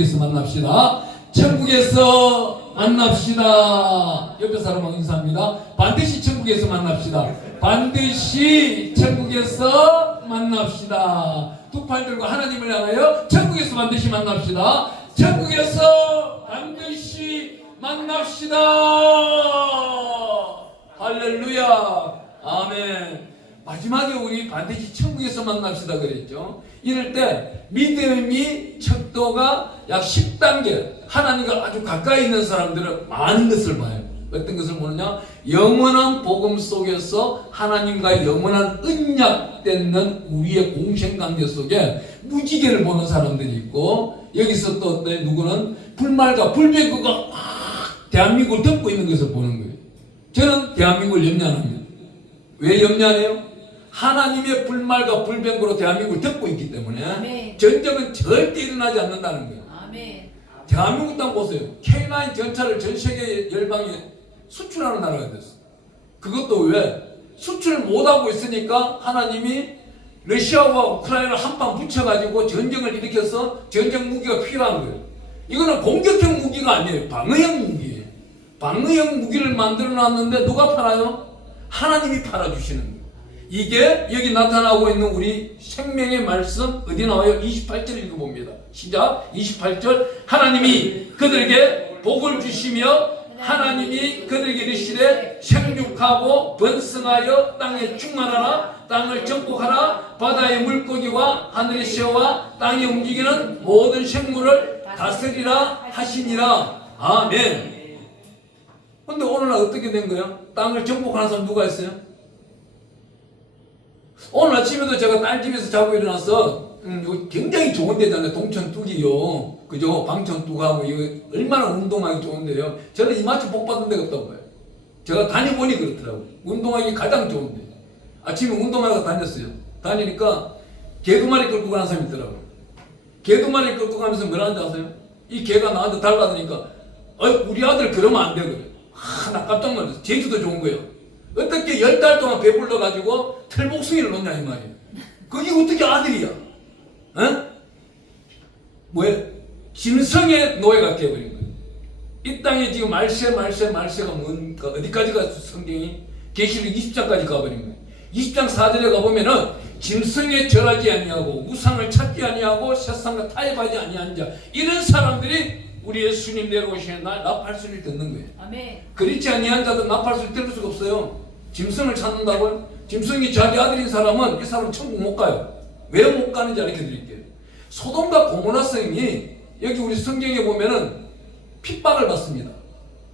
천국에서 만납시다. 천국에서 만납시다. 옆에 사람하고 인사합니다. 반드시 천국에서 만납시다. 반드시 천국에서 만납시다. 두 팔 들고 하나님을 향하여 천국에서 반드시 만납시다. 천국에서 반드시 만납시다. 할렐루야. 아멘. 마지막에 우리 반드시 천국에서 만납시다 그랬죠. 이럴 때 믿음이 척도가 약 10단계, 하나님과 아주 가까이 있는 사람들은 많은 것을 봐요. 어떤 것을 보느냐? 영원한 복음 속에서 하나님과의 영원한 언약되는 우리의 공생관계 속에 무지개를 보는 사람들이 있고, 여기서 또 누구는 불말과 불병거가 막 대한민국을 덮고 있는 것을 보는 거예요. 저는 대한민국을 염려 안 합니다. 왜 염려 안 해요? 하나님의 불말과 불병거로 대한민국을 덮고 있기 때문에 아멘. 전쟁은 절대 일어나지 않는다는 거예요. 아멘. 대한민국 땅 보세요. K9 전차를 전 세계 열방에 수출하는 나라가 됐어. 그것도 왜? 수출 못하고 있으니까 하나님이 러시아와 우크라이나를 한판 붙여가지고 전쟁을 일으켜서 전쟁 무기가 필요한 거예요. 이거는 공격형 무기가 아니에요. 방어형 무기예요. 방어형 무기를 만들어 놨는데 누가 팔아요? 하나님이 팔아주시는 거예요. 이게 여기 나타나고 있는 우리 생명의 말씀 어디 나와요? 28절 읽어봅니다. 시작. 28절. 하나님이 그들에게 복을 주시며 하나님이 그들에게 이르시되 생육하고 번성하여 땅에 충만하라. 땅을 정복하라. 바다의 물고기와 하늘의 새와 땅에 움직이는 모든 생물을 다스리라 하시니라. 아멘. 근데 오늘날 어떻게 된 거예요? 땅을 정복하는 사람 누가 있어요? 오늘 아침에도 제가 딸 집에서 자고 일어나서 굉장히 좋은 데잖아요. 동천뚝이요. 그죠? 방천뚝하고 이거 얼마나 운동하기 좋은데요. 저는 이만큼 복 받은 데가 없다고 봐요. 제가 다녀보니 그렇더라고요. 운동하기 가장 좋은데. 아침에 운동하러 다녔어요. 다니니까 개 두 마리 끌고 가는 사람이 있더라고요. 개 두 마리 끌고 가면서 뭐라는지 아세요? 이 개가 나한테 달라드니까 우리 아들 그러면 안 돼 그래. 나 깜짝 놀랐어. 제주도 좋은 거예요. 어떻게 10달 동안 배불러가지고 털복숭이를 놓냐 이 말이에요. 그게 어떻게 아들이야? 어? 뭐예요? 짐승의 노예가 되어버린 거예요. 이 땅에 지금 말세가 뭔가 어디까지가 성경이 계시록 20장까지 가버린 거예요. 20장 4절에 가보면은 짐승에 절하지 아니하고 우상을 찾지 아니하고 세상과 타협하지 아니한 자, 이런 사람들이 우리 예수님 내려오시는 날 나팔소리를 듣는 거예요. 아멘. 그렇지 아니한 자들 나팔소리 들을 수가 없어요. 짐승을 찾는다고요? 짐승이 자기 아들인 사람은 이 사람은 천국 못 가요. 왜 못 가는지 알려드릴게요. 소돔과 고모라 성이 여기 우리 성경에 보면은 핍박을 받습니다.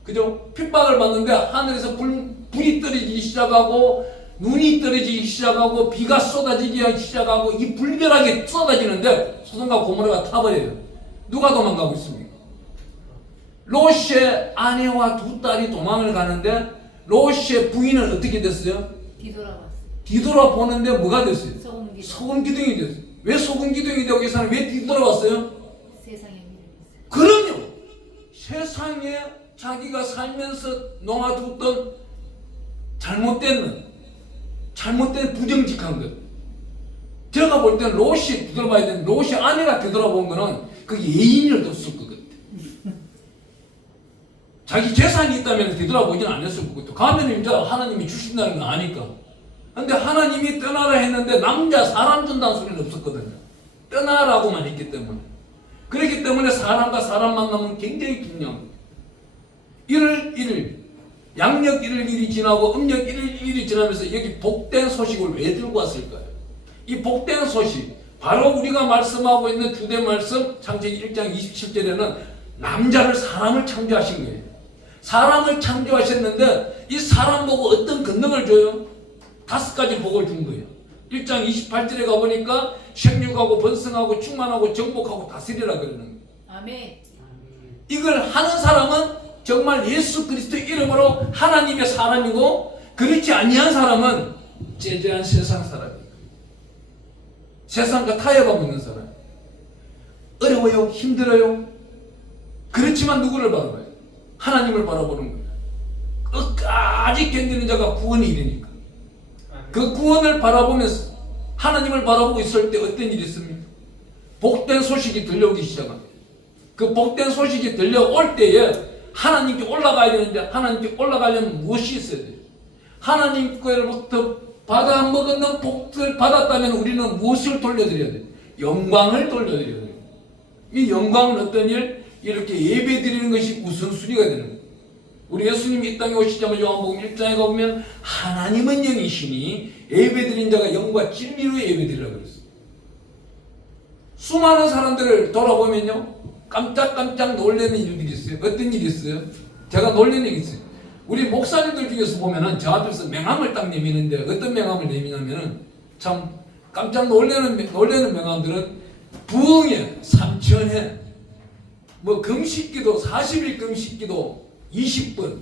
그죠? 핍박을 받는데 하늘에서 불이 떨어지기 시작하고 눈이 떨어지기 시작하고 비가 쏟아지기 시작하고 이 불벼락이 쏟아지는데 소돔과 고모라가 타버려요. 누가 도망가고 있습니까? 롯의 아내와 두 딸이 도망을 가는데 롯의 부인은 어떻게 됐어요? 뒤돌아봤어. 뒤돌아보는데 뭐가 됐어요? 소금 기둥. 소금 기둥이 됐어요. 왜 소금 기둥이 되고 이 사람 왜 뒤돌아봤어요? 세상에 미련이 있어. 그럼요. 세상에 자기가 살면서 놓아뒀던 잘못된 부정직한 것. 제가 볼 때는 롯이 뒤돌아봐야 되는데 롯의 아내가 뒤돌아본 거는 그게 예인을 없을 것 같아요. 자기 재산이 있다면 뒤돌아보지는 않았을 것 같아요. 가면 이제 하나님이 주신다는 거 아니까. 근데 하나님이 떠나라 했는데 남자 사람 준다는 소리는 없었거든요. 떠나라고만 했기 때문에. 그렇기 때문에 사람과 사람 만나면 굉장히 중요한 거예요. 1월 1일, 양력 1일 1일이 지나고 음력 1일 1일이 지나면서 여기 복된 소식을 왜 들고 왔을까요? 이 복된 소식, 바로 우리가 말씀하고 있는 주된 말씀 창세기 1장 27절에는 남자를 사람을 창조하신 거예요. 사람을 창조하셨는데 이 사람 보고 어떤 권능을 줘요? 5가지 복을 준 거예요. 1장 28절에 가보니까 생육하고 번성하고 충만하고 정복하고 다스리라 그러는 거예요. 아멘. 이걸 하는 사람은 정말 예수 그리스도 이름으로 하나님의 사람이고, 그렇지 아니한 사람은 제재한 세상 사람이에요. 세상과 타협하고 있는 사람. 어려워요? 힘들어요? 그렇지만 누구를 바라봐요? 하나님을 바라보는 거예요. 끝까지 견디는 자가 구원이 이르니까. 그 구원을 바라보면서 하나님을 바라보고 있을 때 어떤 일이 있습니까? 복된 소식이 들려오기 시작합니다. 그 복된 소식이 들려올 때에 하나님께 올라가야 되는데 하나님께 올라가려면 무엇이 있어야 돼요? 하나님께로부터 받아먹는 복을 받았다면 우리는 무엇을 돌려드려야 돼요? 영광을 돌려드려야 돼요. 이 영광은 어떤 일? 이렇게 예배 드리는 것이 우선순위가 되는 거예요. 우리 예수님이 이 땅에 오시자마자 요한복음 1장에 가보면 하나님은 영이시니 예배드린 자가 영과 진리로 예배드리라고 그랬어요. 수많은 사람들을 돌아보면요 깜짝깜짝 놀라는 일들이 있어요. 어떤 일이 있어요? 제가 놀라는 일이 있어요. 우리 목사님들 중에서 보면은 저 앞에서 명함을 딱 내미는데 어떤 명함을 내미냐면은 참 깜짝 놀라는 명함들은 부흥회, 삼천회, 뭐 금식기도 40일 금식기도 20분,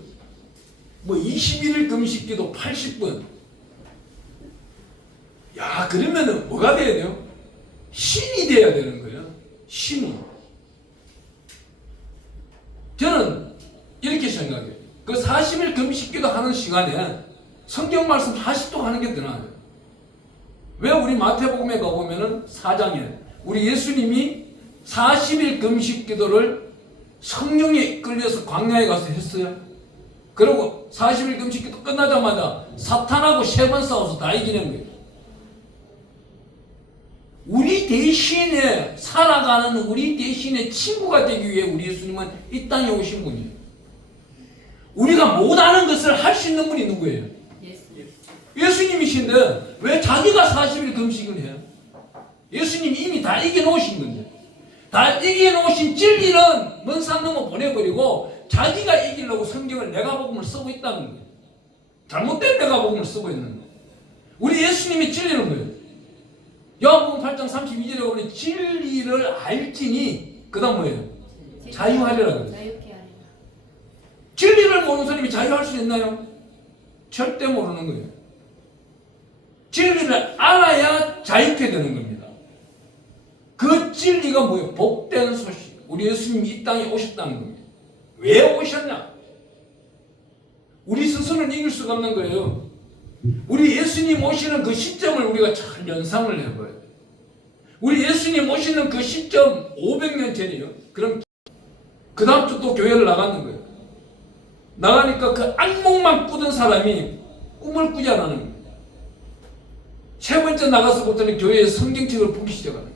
뭐 21일 금식기도 80분. 야, 그러면은 뭐가 돼야 돼요? 신이 돼야 되는 거예요. 신이. 저는 이렇게 생각해요. 그 40일 금식기도 하는 시간에 성경 말씀 40도 하는 게 더 나아요. 왜 우리 마태복음에 가보면은 4장에 우리 예수님이 40일 금식기도를 성령에 이끌려서 광야에 가서 했어요. 그리고 40일 금식기도 끝나자마자 사탄하고 3번 싸워서 다 이기는 거예요. 우리 대신에 살아가는 우리 대신에 친구가 되기 위해 우리 예수님은 이 땅에 오신 분이에요. 우리가 못하는 것을 할 수 있는 분이 누구예요? 예수님이신데 왜 자기가 40일 금식을 해요? 예수님이 이미 다 이겨놓으신 건데 다 이겨놓으신 진리는 먼 산 넘어 보내버리고 자기가 이기려고 성경을 내가복음을 쓰고 있다는 거예요. 잘못된 내가복음을 쓰고 있는 거예요. 우리 예수님이 진리는 뭐예요? 요한복음 8장 32절에 보면 진리를 알지니 그 다음 뭐예요? 자유하리라고 그래요. 진리를 모르는 사람이 자유할 수 있나요? 절대 모르는 거예요. 진리를 알아야 자유케 되는 겁니다. 그 진리가 뭐예요? 복된 소식. 우리 예수님이 이 땅에 오셨다는 겁니다. 왜 오셨냐? 우리 스스로는 이길 수가 없는 거예요. 우리 예수님 오시는 그 시점을 우리가 잘 연상을 해봐야 돼요. 우리 예수님 오시는 그 시점 500년 전이에요. 그럼 그 다음 주 또 교회를 나가는 거예요. 나가니까 그 악몽만 꾸던 사람이 꿈을 꾸지 않는 거예요. 세 번째 나가서부터는 교회의 성경책을 보기 시작하는 거예요.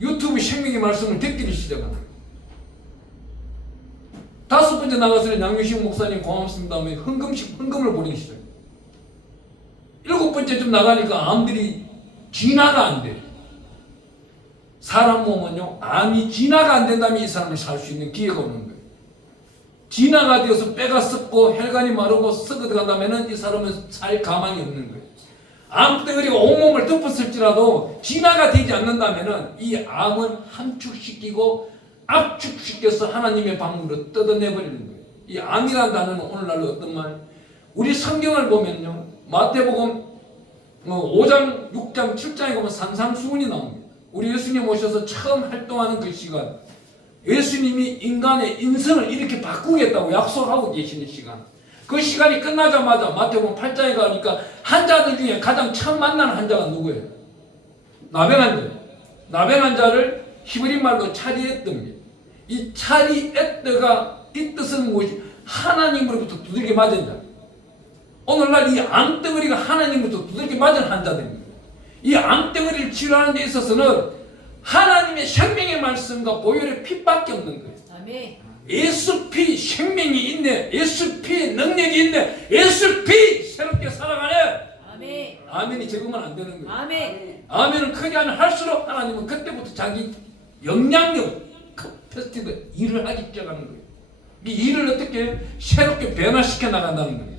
유튜브 생명의 말씀을 듣기 시작하는 거예요. 다섯 번째 나가서는 양유식 목사님 고맙습니다 하며 헌금을 보내기 시작해요. 일곱 번째쯤 나가니까 암들이 진화가 안 돼요. 사람 몸은요, 암이 진화가 안 된다면 이 사람을 살 수 있는 기회가 없는 거예요. 진화가 되어서 뼈가 썩고 혈관이 마르고 썩어간다면 이 사람은 살 가망이 없는 거예요. 암덩어리가 온몸을 덮었을지라도 진화가 되지 않는다면 이 암은 함축시키고 압축시켜서 하나님의 방문으로 뜯어내버리는 거예요. 이 암이라는 단어는 오늘날로 어떤 말? 우리 성경을 보면요, 마태복음 5장, 6장, 7장에 보면 산상수훈이 나옵니다. 우리 예수님 오셔서 처음 활동하는 그 시간, 예수님이 인간의 인성을 이렇게 바꾸겠다고 약속하고 계시는 시간, 그 시간이 끝나자마자 마태복음 8장에 가니까 환자들 중에 가장 처음 만나는 환자가 누구예요? 나병환자. 나병환자를 히브리 말로 차리에뜨입니다. 이 차리에뜨가 이 뜻은 무엇이? 하나님으로부터 두들겨 맞은 자. 오늘날 이 암덩어리가 하나님으로부터 두들겨 맞은 환자들입니다. 이 암덩어리를 치료하는 데 있어서는 하나님의 생명의 말씀과 보혈의 피밖에 없는 거예요. 아멘. 예수 피 생명이 있네. 예수 피 능력이 있네. 예수 피 새롭게 살아가네. 아멘. 아멘이 적으면 안 되는 거예요. 아멘. 아멘을 크게 하면 할수록 하나님은 그때부터 자기 영향력 캐패시티도 일을 하기 시작하는 거예요. 이 일을 어떻게 새롭게 변화시켜 나간다는 거예요.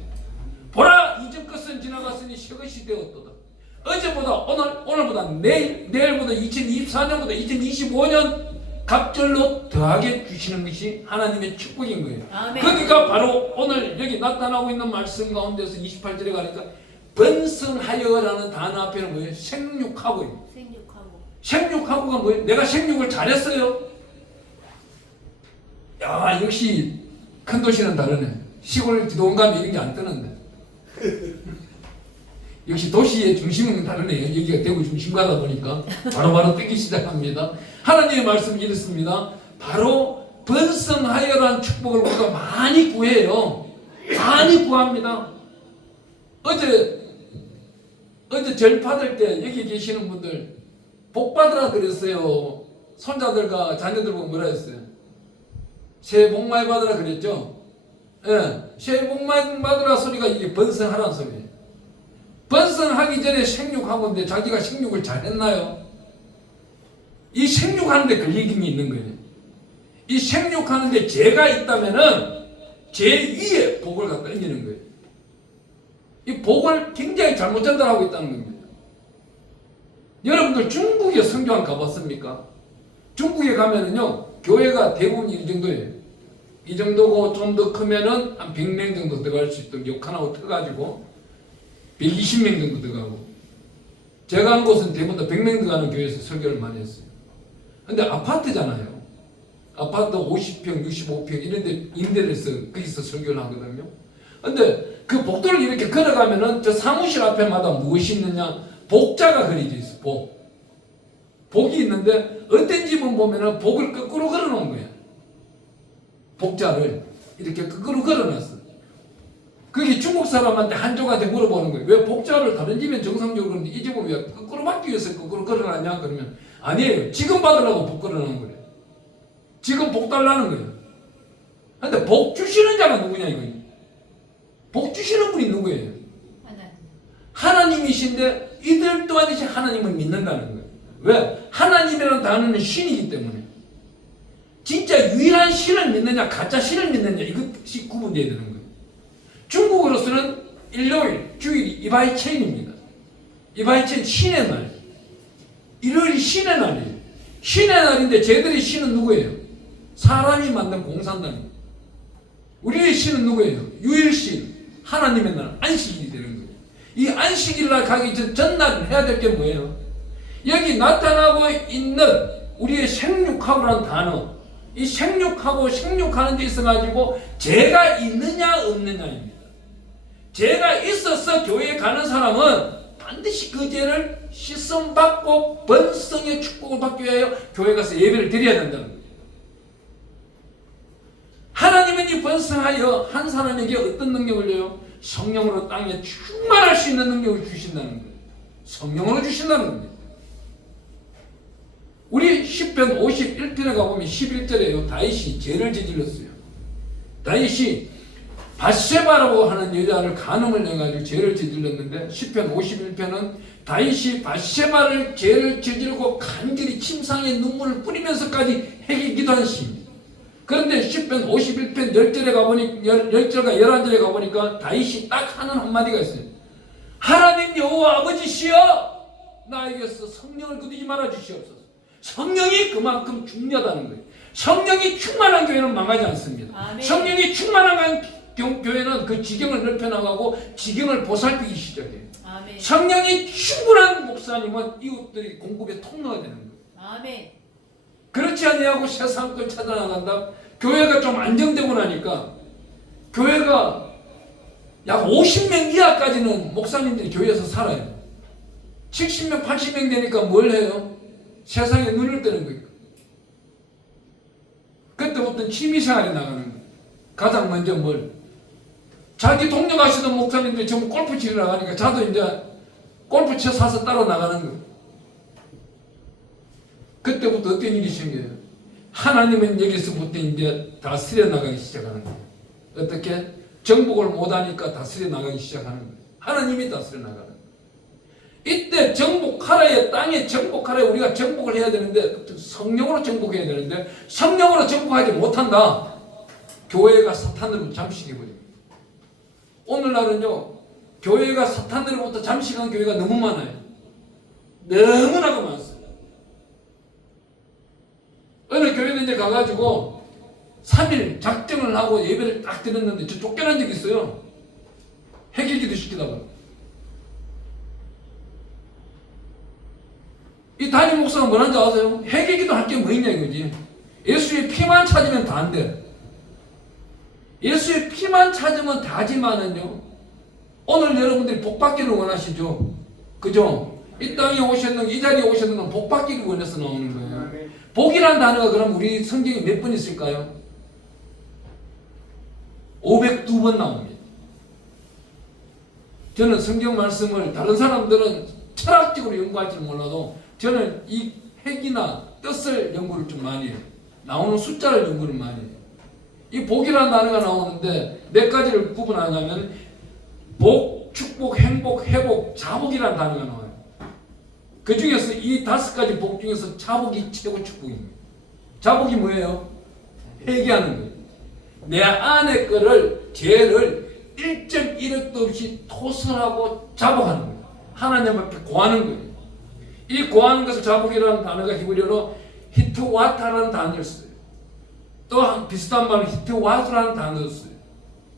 보라, 이전 것은 지나갔으니 새 것이 되었도다. 어제보다 오늘보다 내일보다 2024년보다 2025년 갑절로 더하게 주시는 것이 하나님의 축복인 거예요. 아멘. 그러니까 바로 오늘 여기 나타나고 있는 말씀 가운데서 28절에 가니까 번성하여라는 단어 앞에는 뭐예요? 생육하고입니다. 생육하고. 생육하고가 뭐예요? 내가 생육을 잘했어요. 야, 역시 큰 도시는 다르네. 시골 기도원 가면 이런 게 안 뜨는데. 역시 도시의 중심은 다르네요. 여기가 대구 중심가다 보니까 바로바로 뜨기 시작합니다. 하나님의 말씀이 이렇습니다. 바로 번성하여라는 축복을 우리가 많이 구해요. 많이 구합니다. 어제 절 받을 때 여기 계시는 분들 복 받으라 그랬어요. 손자들과 자녀들 보고 뭐라 했어요? 새해 복 많이 받으라 그랬죠? 예, 새해 복 많이 받으라 소리가 이게 번성하라는 소리예요. 번성하기 전에 생육하고 있는데 자기가 생육을 잘했나요? 이 생육하는데 걸리김이 있는 거예요. 이 생육하는데 죄가 있다면은 죄 위에 복을 갖다 얹는 거예요. 이 복을 굉장히 잘못 전달하고 있다는 겁니다. 여러분들 중국에 선교한 가봤습니까? 중국에 가면은요, 교회가 대부분 이 정도예요. 이 정도고 좀 더 크면은 한 100명 정도 들어갈 수 있도록 욕 하나 터가지고 120명 정도 들어가고, 제가 한 곳은 대부분 다 100명 들어가는 교회에서 설교를 많이 했어요. 근데 아파트잖아요. 아파트 50평, 65평 이런 데 임대를 해서 거기서 설교를 하거든요. 근데 그 복도를 이렇게 걸어가면은 저 사무실 앞에마다 무엇이 있느냐? 복자가 그려져 있어. 복이 있는데 어떤 집은 보면은 복을 거꾸로 걸어 놓은 거야. 복자를 이렇게 거꾸로 걸어 놨어. 그게 중국 사람한테 한족한테 물어보는 거예요. 왜 복자를 다른 집엔 정상적으로 그러는데 이 집은 왜 거꾸로 받기 위해서 거꾸로 걸어 놨냐? 그러면 아니에요. 지금 받으려고 복 걸어 놓은 거래요. 지금 복 달라는 거예요. 근데 복 주시는 자가 누구냐 이거예요. 복 주시는 분이 누구예요? 하나님이신데 이들 또한 이제 하나님을 믿는다는 거예요. 왜? 하나님이라는 단어는 신이기 때문에. 진짜 유일한 신을 믿느냐 가짜 신을 믿느냐 이것이 구분되어야 되는 거예요. 중국으로서는 일요일, 주일이 이바이첸입니다. 이바이첸 신의 날. 일요일이 신의 날이에요. 신의 날인데 쟤들의 신은 누구예요? 사람이 만든 공산당입니다. 우리의 신은 누구예요? 유일신, 하나님의 날, 안식일이 되는 거예요. 이 안식일 날 가기 전날 해야 될 게 뭐예요? 여기 나타나고 있는 우리의 생육하고라는 단어, 이 생육하고 생육하는 데 있어가지고 죄가 있느냐 없느냐입니다. 죄가 있어서 교회에 가는 사람은 반드시 그 죄를 씻음받고 번성의 축복을 받기 위하여 교회 가서 예배를 드려야 된다는 거예요. 하나님은 이 번성하여 한 사람에게 어떤 능력을 줘요? 성령으로 땅에 충만할 수 있는 능력을 주신다는 거예요. 성령으로 주신다는 겁니다. 우리 시편 51편에 가보면 11절에요. 다윗이 죄를 저질렀어요. 다윗이 밧세바라고 하는 여자를 간음을 해가지고 죄를 저질렀는데 시편 51편은 다윗이 밧세바를 죄를 저질고 간절히 침상에 눈물을 뿌리면서까지 회개 기도한 시입니다. 그런데 시편 51편 10절에 가보니 10절과 11절에 가보니까 다윗이 딱 하는 한마디가 있어요. 하나님 여호와 아버지시여 나에게서 성령을 거두지 말아 주시옵소서. 성령이 그만큼 중요하다는 거예요. 성령이 충만한 교회는 망하지 않습니다. 아멘. 성령이 충만한 교회는 그 지경을 넓혀나가고 지경을 보살피기 시작해요. 아멘. 성령이 충분한 목사님은 이웃들이 공급의 통로가 되는 거예요. 아멘. 그렇지 아니하고 세상 걸 찾아나간다. 교회가 좀 안정되고 나니까 교회가 약 50명 이하까지는 목사님들이 교회에서 살아요. 70명, 80명 되니까 뭘 해요? 세상에 눈을 뜨는 거예요. 그때부터 취미생활에 나가는 거예요. 가장 먼저 뭘? 자기 동료 가시던 목사님들이 전부 골프 치러 나가니까 자도 이제 골프채 사서 따로 나가는 거예요. 그때부터 어떤 일이 생겨요? 하나님은 여기서부터 이제 다스려 나가기 시작하는 거예요. 어떻게? 정복을 못하니까 다스려 나가기 시작하는 거예요. 하나님이 다스려 나가는 거예요. 이때 정복하라에 땅에 정복하라에 우리가 정복을 해야 되는데 성령으로 정복해야 되는데 성령으로 정복하지 못한다. 교회가 사탄으로 잠식해버립니다. 오늘날은요 교회가 사탄으로부터 잠식한 교회가 너무 많아요. 너무나도 많습니다. 어느 교회는 이제 가가지고 3일 작정을 하고 예배를 딱 드렸는데 저 쫓겨난 적이 있어요. 회개기도 시키다가. 이 담임 목사가 뭐라는지 아세요? 회개기도 할 게 뭐 있냐 이거지. 예수의 피만 찾으면 다 안 돼. 예수의 피만 찾으면 다지만은요. 오늘 여러분들이 복받기를 원하시죠? 그죠? 이 땅에 오셨는 이 자리에 오셨는 건 복받기를 원해서 나오는 거예요. 복이라는 단어가 그럼 우리 성경에 몇 번 있을까요? 502번 나옵니다. 저는 성경 말씀을 다른 사람들은 철학적으로 연구할지는 몰라도 저는 이 핵이나 뜻을 연구를 좀 많이 해요. 나오는 숫자를 연구를 많이 해요. 이 복이라는 단어가 나오는데 몇 가지를 구분하냐면 복, 축복, 행복, 회복, 자복이라는 단어가 나와요. 그 중에서 이 5가지 복 중에서 자복이 최고 축복입니다. 자복이 뭐예요? 회개하는 거예요. 내 안의 거를 죄를 1.1억도 없이 토설하고 자복하는 거예요. 하나님 앞에 고하는 거예요. 이 고하는 것을 자복이라는 단어가 히브리어로 히트와타라는 단어를 써요. 또 비슷한 말은 히트와트라는 단어를 써요.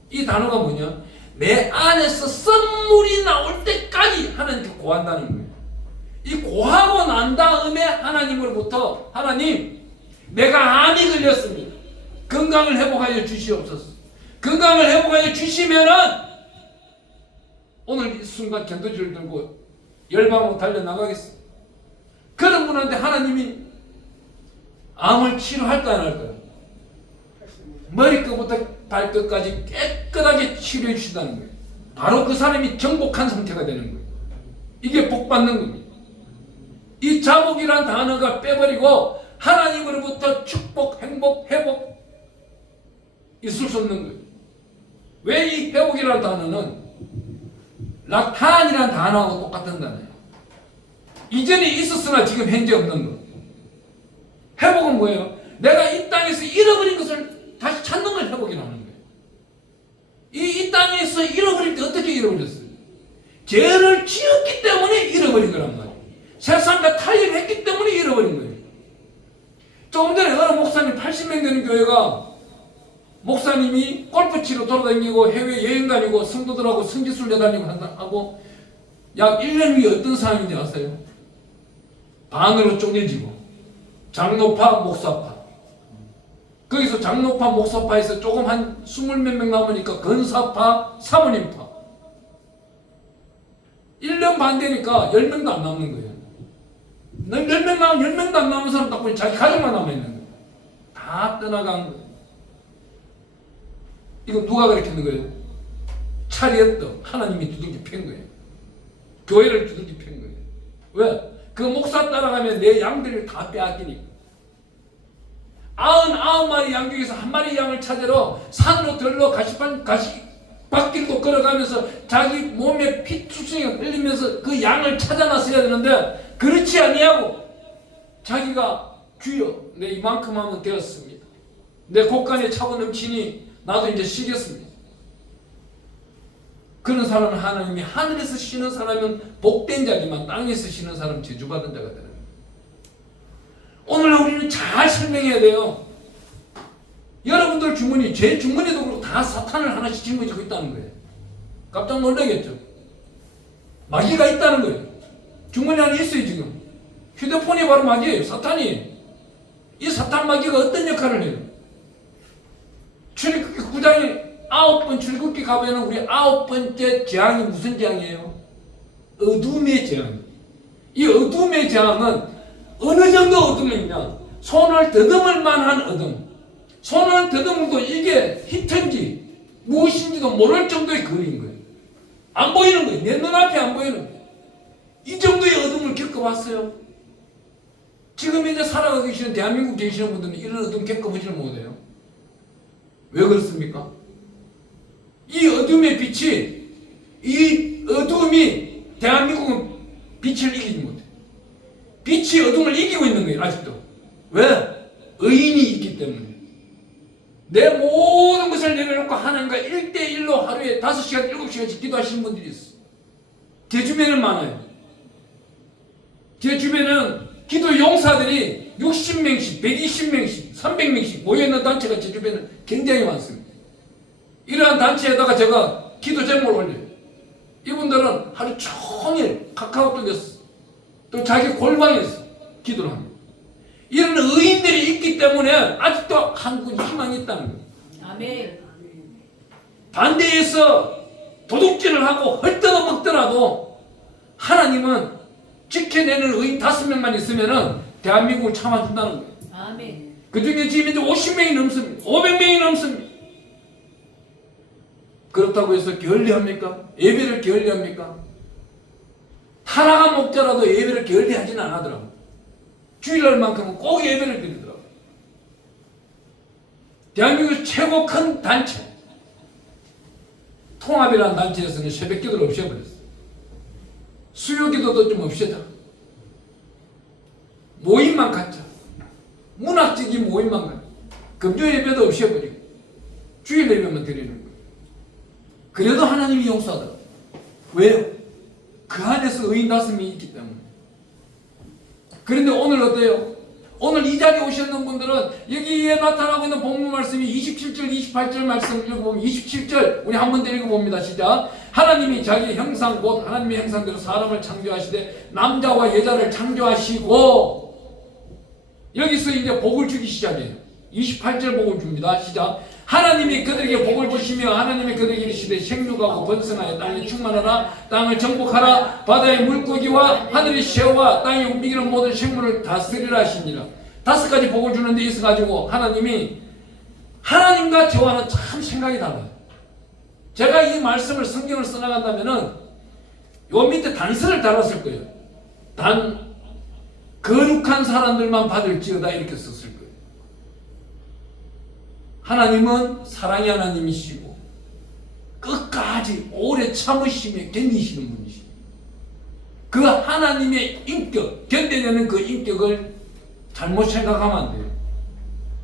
이 단어가 뭐냐? 내 안에서 썬물이 나올 때까지 하나님께 고한다는 거예요. 이 고하고 난 다음에 하나님으로부터 하나님, 내가 암이 걸렸습니다. 건강을 회복하여 주시옵소서. 건강을 회복하여 주시면은 오늘 이 순간 견도지를 들고 열방으로 달려나가겠습니다. 그런 분한테 하나님이 암을 치료할까 안 할까요? 머리끝부터 발끝까지 깨끗하게 치료해 주신다는 거예요. 바로 그 사람이 정복한 상태가 되는 거예요. 이게 복 받는 겁니다. 이 자복이란 단어가 빼버리고 하나님으로부터 축복, 행복, 회복 있을 수 없는 거예요. 왜 이 회복이라는 단어는 락탄이라는 단어하고 똑같은 단어예요. 이전에 있었으나 지금 현재 없는 거. 회복은 뭐예요? 내가 이 땅에서 잃어버린 것을 다시 찾는 걸 회복이라는 거예요. 이 땅에서 잃어버릴 때 어떻게 잃어버렸어요? 죄를 지었기 때문에 잃어버린 거란 말이에요. 세상과 타협했기 때문에 잃어버린 거예요. 조금 전에 어느 목사님 80명 되는 교회가 목사님이 골프 치러 돌아다니고 해외 여행 다니고 성도들하고 성지순례 다니고 하고 약 1년 후에 어떤 상황인지 아세요? 반으로 쪼개지고 장로파, 목사파. 거기서 장로파, 목사파에서 조금 한 20몇 명 남으니까 건사파, 사모님파. 1년 반 되니까 10명도 안 남는 거예요. 10명도 안 남은 사람 딱 보니 자기 가족만 남아있는 거예요. 다 떠나간 거예요. 이거 누가 가르치는 거예요? 차리었던 하나님이 두들겨 팬 거예요. 교회를 두들겨 팬 거예요. 왜? 그 목사 따라가면 내 양들을 다 빼앗기니까. 99마리 양 중에서 한 마리 양을 찾으러 산으로 들러 가시밭길도 걸어가면서 자기 몸에 피 투성이가 흘리면서 그 양을 찾아놨어야 되는데 그렇지 아니하고 자기가 주여 내 이만큼 하면 되었습니다. 내 곳간에 차고 넘치니 나도 이제 쉬겠습니다. 그런 사람은 하나님이 하늘에서 쉬는 사람은 복된 자지만 땅에서 쉬는 사람은 저주받은 자가 되는 거예요. 오늘 우리는 잘 설명해야 돼요. 여러분들 주머니, 제 주머니도 그렇고 다 사탄을 하나씩 짊어지고 있다는 거예요. 깜짝 놀라겠죠? 마귀가 있다는 거예요. 주머니 안에 있어요 지금. 휴대폰이 바로 마귀예요. 사탄이에요. 이 사탄 마귀가 어떤 역할을 해요? 출애굽기 9장에 9번 출애굽기 가면은 우리 9번째 재앙이 무슨 재앙이에요? 어둠의 재앙. 이 어둠의 재앙은 어느 정도 어둠이냐? 손을 더듬을 만한 어둠. 손을 더듬어도 이게 히트인지 무엇인지도 모를 정도의 거리인 거예요. 안 보이는 거예요. 내 눈앞에 안 보이는 거예요. 이 정도의 어둠을 겪어봤어요? 지금 이제 살아가고 계시는 대한민국 계시는 분들은 이런 어둠 겪어보지는 못해요. 왜 그렇습니까? 이 어둠의 빛이, 이 어둠이 대한민국은 빛을 이기지 못해. 빛이 어둠을 이기고 있는 거예요, 아직도. 왜? 의인이 있기 때문에. 내 모든 것을 내려놓고 하나님과 1대1로 하루에 5시간, 7시간씩 기도하시는 분들이 있어. 제 주변에는 많아요. 제 주변에는 기도 용사들이 60명씩, 120명씩, 300명씩 모여있는 단체가 제 주변에 굉장히 많습니다. 이러한 단체에다가 제가 기도 제목을 올려요. 이분들은 하루 종일 카카오톡에서 또 자기 골방에서 기도를 합니다. 이런 의인들이 있기 때문에 아직도 한국에 희망이 있다는 거예요. 아멘. 반대해서 도둑질을 하고 헐뜯어 먹더라도 하나님은 지켜내는 의인 5명만 있으면은 대한민국을 참아준다는 거예요. 아멘. 그 중에 지금 이제 50명이 넘습니다. 500명이 넘습니다. 그렇다고 해서 게을리합니까? 예배를 게을리합니까? 타락한 목자라도 예배를 게을리하지는 않았더라고요. 주일날만큼은 꼭 예배를 드리더라고요. 대한민국 최고 큰 단체 통합이라는 단체에서는 새벽기도를 없애버렸어요. 수요기도도 좀 없애자. 모임만 갖자. 문학적인 모임만 갖자. 금요 예배도 없애버리고 주일 예배만 드리는 거예요. 그래도 하나님이 용서하더라고요. 왜요? 그 안에서 의인 5명이 있기 때문에. 그런데 오늘 어때요? 오늘 이 자리에 오셨는 분들은 여기에 나타나고 있는 본문 말씀이 27절, 28절 말씀 읽어보면 27절 우리 한 번 더 읽어봅니다. 시작. 하나님이 자기 형상 곧 하나님의 형상대로 사람을 창조하시되 남자와 여자를 창조하시고 여기서 이제 복을 주기 시작해요. 28절 복을 줍니다. 시작. 하나님이 그들에게 복을 주시며 하나님이 그들에게 이르시되 생육하고 번성하여 땅에 충만하라 땅을 정복하라 바다의 물고기와 하늘의 새와 땅에 움직이는 모든 생물을 다스리라 하시니라. 5가지 복을 주는 데 있어가지고 하나님이 하나님과 저와는 참 생각이 달라요. 제가 이 말씀을 성경을 써나간다면은 요 밑에 단서를 달았을 거예요. 단 거룩한 사람들만 받을지어다 이렇게 썼을 거예요. 하나님은 사랑의 하나님이시고 끝까지 오래 참으시며 견디시는 분이십니다. 그 하나님의 인격, 견뎌내는 그 인격을 잘못 생각하면 안 돼요.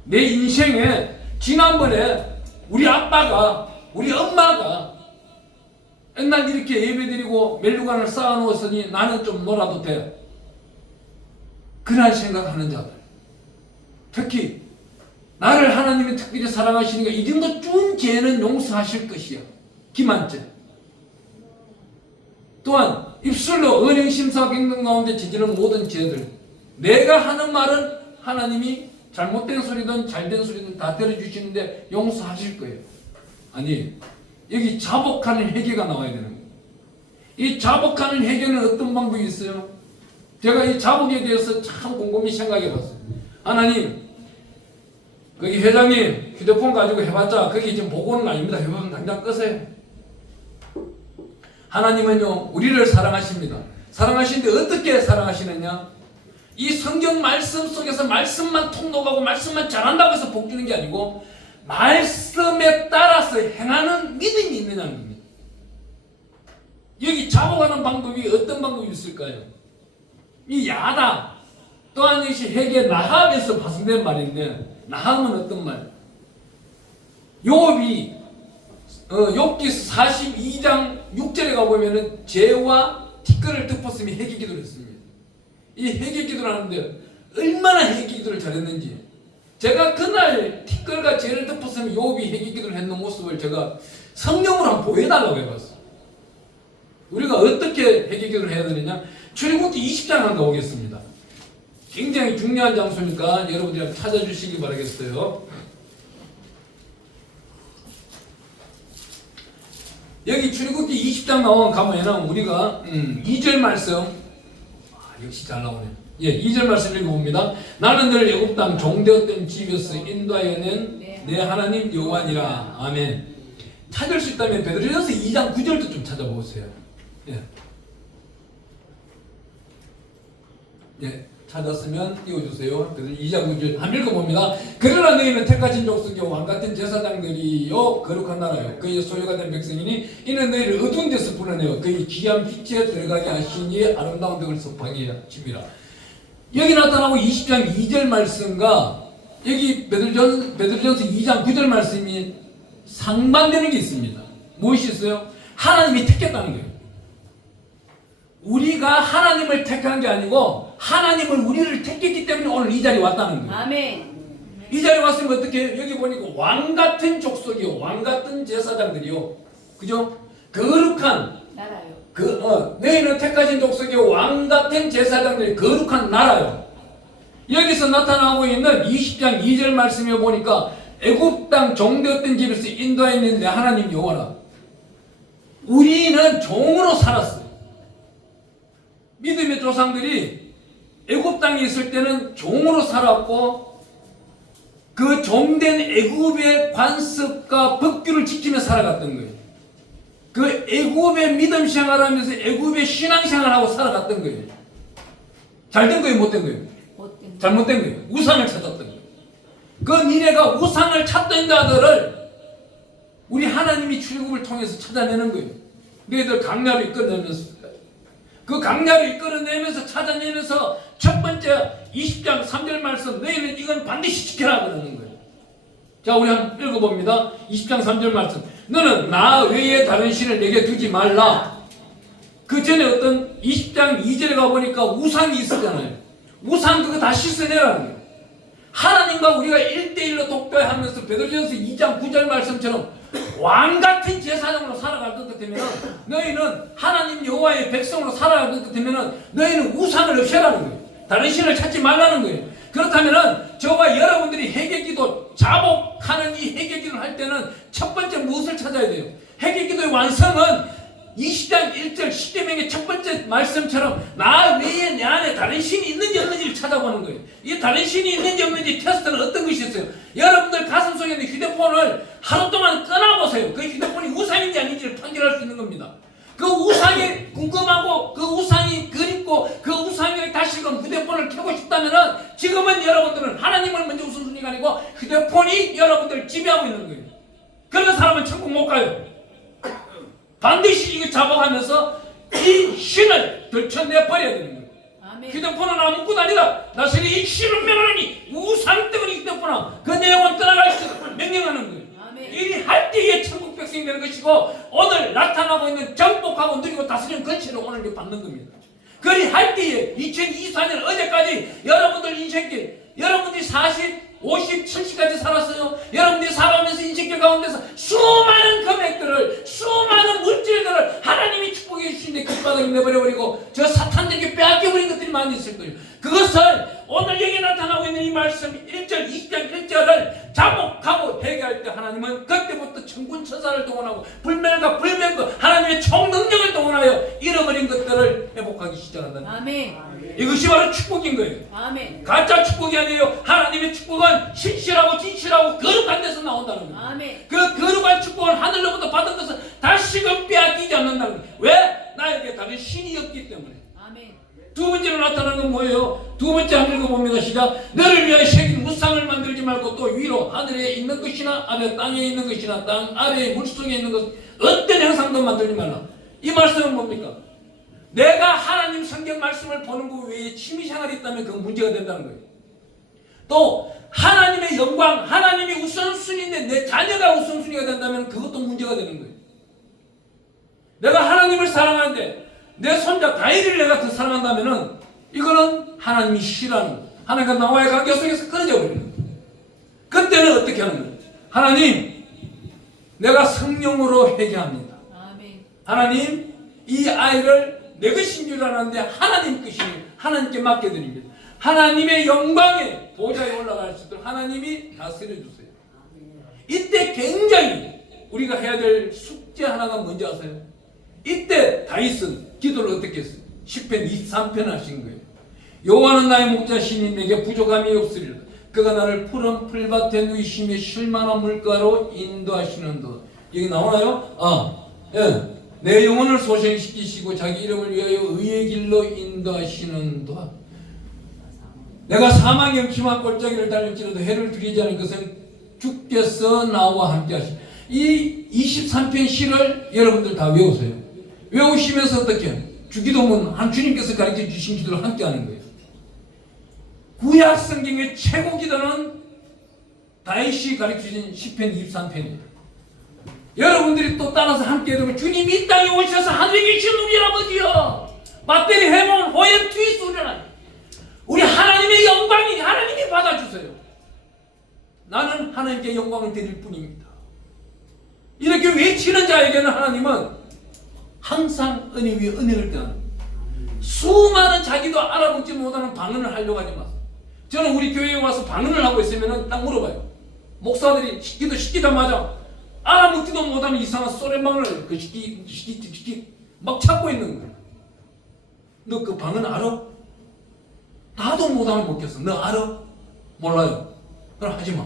내 인생에 지난번에 우리 아빠가 우리 엄마가 맨날 이렇게 예배드리고 멜루간을 쌓아놓았으니 나는 좀 놀아도 돼. 그날 생각하는 자들, 특히 나를 하나님이 특별히 사랑하시니까 이 정도 준 죄는 용서하실 것이야. 기만죄. 또한 입술로 은행 심사 경동 가운데 저지른 모든 죄들. 내가 하는 말은 하나님이 잘못된 소리든 잘된 소리든 다 들어주시는데 용서하실 거예요. 아니, 여기 자복하는 회개가 나와야 되는 거예요. 이 자복하는 회개는 어떤 방법이 있어요? 제가 이 자복에 대해서 참 곰곰이 생각해 봤어요. 하나님, 거기 회장님 휴대폰 가지고 해봤자 거기 지금 보고는 아닙니다. 휴대폰 당장 끄세요. 하나님은요 우리를 사랑하십니다. 사랑하시는데 어떻게 사랑하시느냐? 이 성경 말씀 속에서 말씀만 통독하고 말씀만 잘한다고 해서 복 주는 게 아니고 말씀에 따라서 행하는 믿음이 있느냐는 겁니다. 여기 자복하는 방법이 어떤 방법이 있을까요? 이 야다 또한 이것이 회개 나합에서 파생된 말인데 나함은 어떤 말? 욥이 욥기 42장 6절에 가보면은 죄와 티끌을 덮었으며 회개기도를 했습니다. 이 회개기도를 하는데 얼마나 회개기도를 잘했는지 제가 그날 티끌과 죄를 덮었으면 욥이 회개기도를 했는 모습을 제가 성경으로 한번 보여달라고 해봤어요. 우리가 어떻게 회개기도를 해야 되느냐? 출애굽기 20장 한번 가보겠습니다. 굉장히 중요한 장소니까 여러분들이 찾아주시기 바라겠어요. 여기 출애굽기 20장 가면은 우리가 2절 말씀 역시 잘 나오네. 예, 2절 말씀 읽어봅니다. 나는 늘 애굽 땅 종되었던 집에서 인도하여 낸 내 하나님 여호와니라. 아멘. 찾을 수 있다면 베드로전서 2장 9절도 좀 찾아보세요. 예. 예. 찾았으면 띄워주세요. 그래서 2장 9절 한번 읽어봅니다. 그러나 너희는 택하신 족속이요 왕같은 제사장들이요 거룩한 나라요 그의 소유가 된 백성이니 이는 너희를 어두운 데서 불러내어 그의 귀한 빛에 들어가게 하시니 아름다운 덕을 선포하게 하심이라. 여기 나타나고 20장 2절 말씀과 여기 베드로전서 2장 9절 말씀이 상반되는 게 있습니다. 무엇이 있어요? 하나님이 택했다는 거예요. 우리가 하나님을 택한 게 아니고 하나님은 우리를 택했기 때문에 오늘 이 자리에 왔다는 거예요. 아멘. 이 자리에 왔으면 어떻게? 여기 보니까 왕같은 족속이요 왕같은 제사장들이요 그죠? 거룩한 나라요. 너희는 택하신 족속이요 왕같은 제사장들이 거룩한 나라요. 여기서 나타나고 있는 20장 2절 말씀에 보니까 애굽 땅 종되었던 집에서 인도하여 있는 내 하나님 여호와라. 우리는 종으로 살았어요. 믿음의 조상들이 애굽 땅에 있을 때는 종으로 살았고 그 종된 애굽의 관습과 법규를 지키며 살아갔던 거예요. 그 애굽의 믿음 생활하면서 애굽의 신앙 생활하고 살아갔던 거예요. 잘된 거예요, 못된 거예요? 못된 잘못된 거예요. 우상을 찾았던 거예요. 그 니네가 우상을 찾던 자들을 우리 하나님이 출애굽을 통해서 찾아내는 거예요. 너희들 강야로 이끌어내면서 그 강야로 이끌어내면서 찾아내면서 첫 번째 20장 3절 말씀, 너희는 이건 반드시 지켜라 그러는 거예요. 자, 우리 한번 읽어봅니다. 20장 3절 말씀, 너는 나 외에 다른 신을 내게 두지 말라. 그 전에 어떤 20장 2절에 가보니까 우상이 있었잖아요. 우상 그거 다 씻어내라는 거예요. 하나님과 우리가 1대1로 독배하면서 베드로전서 2장 9절 말씀처럼 왕같은 제사장으로 살아갈 것 같으면, 너희는 하나님 여호와의 백성으로 살아갈 것 같으면 너희는 우상을 없애라는 거예요. 다른 신을 찾지 말라는 거예요. 그렇다면 저와 여러분들이 회개기도 자복하는 이 회개기도를 할 때는 첫 번째 무엇을 찾아야 돼요? 회개기도의 완성은 20장 1절 10계명의 첫 번째 말씀처럼 나 외에 내 안에 다른 신이 있는지 없는지를 찾아보는 거예요. 이 다른 신이 있는지 없는지 테스트는 어떤 것이 있어요? 여러분들 가슴속에 있는 휴대폰을 하루 동안 끊어보세요. 그 휴대폰이 우상인지 아닌지를 판결할 수 있는 겁니다. 그 우상이 궁금하고 그 우상이 그립고 그 우상이 다시금 휴대폰을 켜고 싶다면 지금은 여러분들은 하나님을 먼저 우선순위가 아니고 휴대폰이 여러분들을 지배하고 있는 거예요. 그런 사람은 천국 못 가요. 반드시 이거 잡아가면서 이 신을 들춰내버려야 되는 거예요. 아멘. 휴대폰은 아무것도 아니다. 나서는 이 신을 명하니 우상 때문에 휴대폰아 그 내용은 떠나갈 수 명령하는 거예요. 아멘. 이 할 때에 천국 백성이 되는 것이고 오늘 나타나고 있는 정복하고 누리고 다스리는 권세를 오늘 받는 겁니다. 그리 할 때에 2024년 어제까지 여러분들 인생길 여러분들이 40, 50, 70까지 살았어요. 여러분들이 살아오면서 인생길 가운데서 수많은 금액들을 수많은 물질들을 하나님이 축복해 주시는데 길바닥에 내버려버리고 저 사탄들에게 빼앗겨버린 것들이 많이 있을 거예요. 그것을 오늘 여기 나타나고 있는 이 말씀 1절 20장 1절을 자복하고 회개할 때 하나님은 그때부터 천군천사를 동원하고 불멸과 불면과 하나님의 총능력을 동원하여 잃어버린 것들을 회복하기 시작한다는 거예요. 아멘. 이것이 바로 축복인 거예요. 아멘. 가짜 축복이 아니에요. 하나님의 축복은 신실하고 진실하고 거룩한 데서 나온다는 거예요. 아멘. 그 거룩한 축복을 하늘로부터 받은 것은 다시금 빼앗기지 않는다는 거예요. 왜? 나에게 다른 신이 없기 때문에. 아멘. 두 번째로 나타나는 건 뭐예요? 두 번째 한번 읽어봅니다. 시작. 너를 위하여 새긴 우상을 만들지 말고 또 위로 하늘에 있는 것이나 아래 땅에 있는 것이나 땅 아래의 물속에 있는 것 어떤 형상도 만들지 말라. 이 말씀은 뭡니까? 내가 하나님 성경 말씀을 보는 것 외에 취미생활이 있다면 그건 문제가 된다는 거예요. 또 하나님의 영광, 하나님이 우선순위인데 내 자녀가 우선순위가 된다면 그것도 문제가 되는 거예요. 내가 하나님을 사랑하는데 내 손자 다윗을 내가 더 사랑한다면 이거는 하나님이 싫어하는 거예요. 하나님과 나와의 관계 속에서 끊어져 버리는 거예요. 그때는 어떻게 하는 거예요? 하나님, 내가 성령으로 회개합니다. 아멘. 하나님, 이 아이를 내 것인 줄 알았는데 하나님 것이 하나님께 맡겨드립니다. 하나님의 영광의 보좌에 올라갈 수 있도록 하나님이 다스려 주세요. 이때 굉장히 우리가 해야 될 숙제 하나가 뭔지 아세요? 이때 다윗은 기도를 어떻게 했어요? 10편 23편 하신 거예요. 여호와는 나의 목자시니 내게 부족함이 없으리라. 그가 나를 푸른 풀밭에 누이시며 쉴만한 물가로 인도하시는도다. 여기 나오나요? 예. 내 영혼을 소생시키시고 자기 이름을 위하여 의의 길로 인도하시는도다. 내가 사망의 음침한 골짜기를 달릴지라도 해를 두리지 않은 것은 주께서 나와 함께 하시고 이 23편 시를 여러분들 다 외우세요. 외우시면서 어떻게 해요? 주기도문 한 주님께서 가르쳐 주신 기도를 함께 하는 거예요. 구약 성경의 최고 기도는 다윗이 가르쳐 주신 시편 23편이에요. 여러분들이 또 따라서 함께 해도 주님이 이 땅에 오셔서 하늘에 계신 우리 아버지여 맞대리 해몽 호연 트위스 우리는 우리 하나님의 영광이 하나님이 받아주세요. 나는 하나님께 영광을 드릴 뿐입니다. 이렇게 외치는 자에게는 하나님은 항상 은혜 위에 은혜를 더하는 수많은 자기도 알아보지 못하는 방언을 하려고 하지 마세요. 저는 우리 교회에 와서 방언을 하고 있으면 딱 물어봐요. 목사들이 시키자마자 알아먹지도 못하는 이상한 소리방을 그 시키 막 찾고 있는 거예요. 너 그 방언 알아? 나도 못하면 못 겠어. 너 알아? 몰라요. 그럼 하지 마.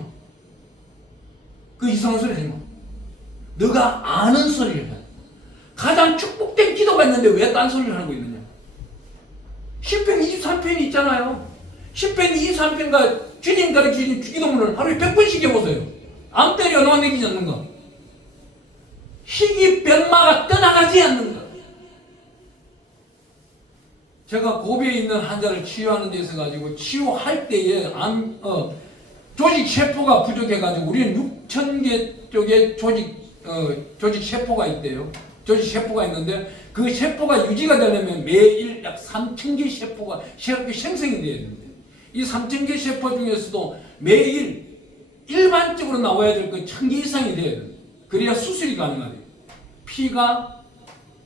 그 이상한 소리 하지 마. 너가 아는 소리를 해. 가장 축복된 기도가 있는데 왜 딴 소리를 하고 있느냐. 시편 23편이 있잖아요. 시편 23편과 주님 가르치신 기도문을 하루에 100번씩 해보세요. 아무 때리 얼마 내리지 않는가. 희귀 변마가 떠나가지 않는가. 제가 고비에 있는 환자를 치유하는 데 있어 가지고 치유할 때에 조직 세포가 부족해가지고 우리는 6,000개 쪽에 조직 세포가 있대요. 조직 세포가 있는데 그 세포가 유지가 되려면 매일 약 3,000개 세포가 생성이 돼야 되는데 이 3,000개 세포 중에서도 매일 일반적으로 나와야 될 그 1,000개 이상이 돼야 돼요. 그래야 수술이 가능하대요. 피가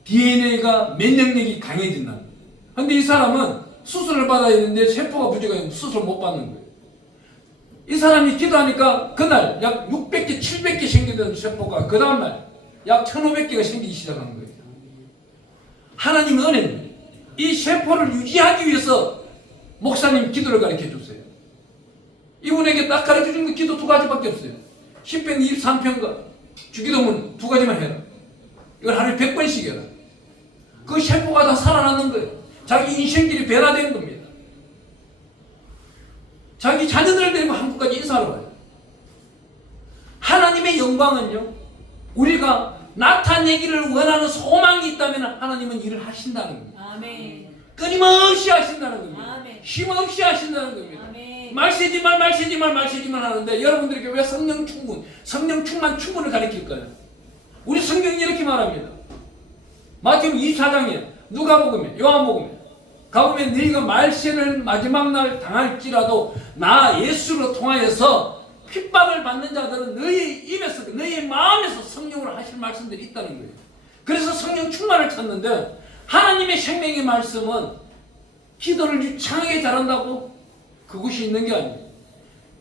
DNA가 면역력이 강해진다. 근데 이 사람은 수술을 받아야 되는데 세포가 부족해서 수술 못 받는 거예요. 이 사람이 기도하니까 그날 약 600개, 700개 생기던 세포가 그 다음날 약 1,500개가 생기기 시작한 거예요. 하나님의 은혜는 이 세포를 유지하기 위해서 목사님 기도를 가르쳐 주세요. 이분에게 딱 가르쳐 주는 기도 두 가지밖에 없어요. 시편 23편과 주기도문 두 가지만 해라. 이걸 하루에 100번씩 해라. 그 세포가 다 살아나는 거예요. 자기 인생길이 변화된 겁니다. 자기 자녀들을 데리고 한국까지 인사하러 와요. 하나님의 영광은요, 우리가 나타내기를 원하는 소망이 있다면 하나님은 일을 하신다는 겁니다. 아멘. 끊임없이 하신다는 겁니다. 아멘. 쉼없이 하신다는 겁니다. 아멘. 말세지만 하는데 여러분들에게 왜 성령 충만 충분을 가르칠까요? 우리 성경이 이렇게 말합니다. 마태복음 24장에 누가복음에 요한복음에 가보면 너희가 말세는 마지막 날 당할지라도 나 예수로 통하여서 핍박을 받는 자들은 너희 입에서 너희 마음에서 성령으로 하실 말씀들이 있다는 거예요. 그래서 성령 충만을 찾는데 하나님의 생명의 말씀은 기도를 유창하게 잘한다고 그것이 있는 게 아니에요.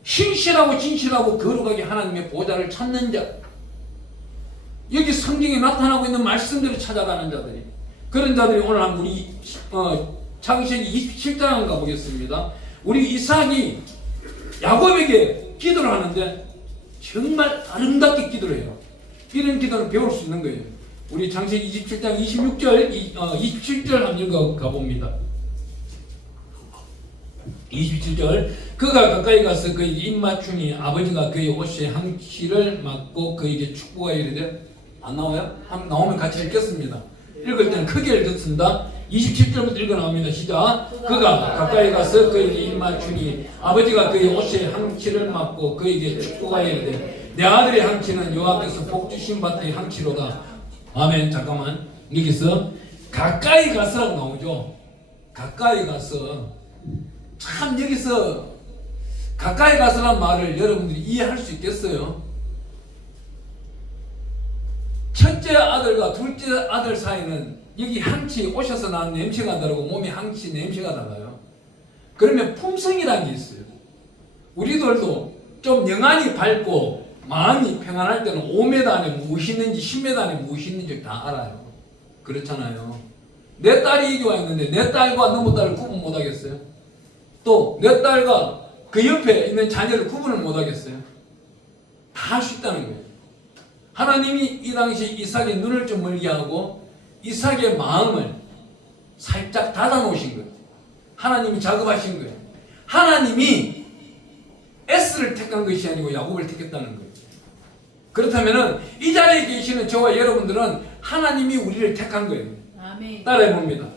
신실하고 진실하고 거룩하게 하나님의 보좌를 찾는 자, 여기 성경에 나타나고 있는 말씀들을 찾아가는 자들이, 그런 자들이 오늘 한번 우리 창세기 27장 가보겠습니다. 우리 이삭이 야곱에게 기도를 하는데 정말 아름답게 기도를 해요. 이런 기도를 배울 수 있는 거예요. 우리 창세기 27장 27절 한번 읽어 봅니다. 27절 그가 가까이 가서 그에게 입맞추니 아버지가 그의 옷에 항치를 맞고 그에게 축복하여 이르되, 안 나와요? 나오면 같이 읽겠습니다. 읽을 때는 크게 읽었습니다. 27절부터 읽어 나옵니다. 시작. 그가 가까이 가서 그에게 입맞추니 아버지가 그의 옷에 항치를 맞고 그에게 축복하여 이르되, 내 아들의 항치는 여호와께서 복 주신 밭의 항치로다. 아멘. 잠깐만, 여기서 가까이 가서라고 나오죠. 가까이 가서. 참, 여기서 가까이 가서란 말을 여러분들이 이해할 수 있겠어요? 첫째 아들과 둘째 아들 사이는 여기 항치, 오셔서 나는 냄새가 다르고 몸이 항치 냄새가 달라요. 그러면 품성이라는 게 있어요. 우리들도 좀 영안이 밝고 마음이 평안할 때는 5m 안에 무엇이 있는지 10m 안에 무엇이 있는지 다 알아요. 그렇잖아요. 내 딸이 이기 와 있는데 내 딸과 너무 딸을 구분 못 하겠어요? 또 내 딸과 그 옆에 있는 자녀를 구분을 못 하겠어요? 다 할 수 있다는 거예요. 하나님이 이 당시 이삭의 눈을 좀 멀게 하고 이삭의 마음을 살짝 닫아 놓으신 거예요. 하나님이 작업하신 거예요. 하나님이 에스를 택한 것이 아니고 야곱을 택했다는 거예요. 그렇다면 이 자리에 계시는 저와 여러분들은 하나님이 우리를 택한 거예요. 아멘. 따라해 봅니다.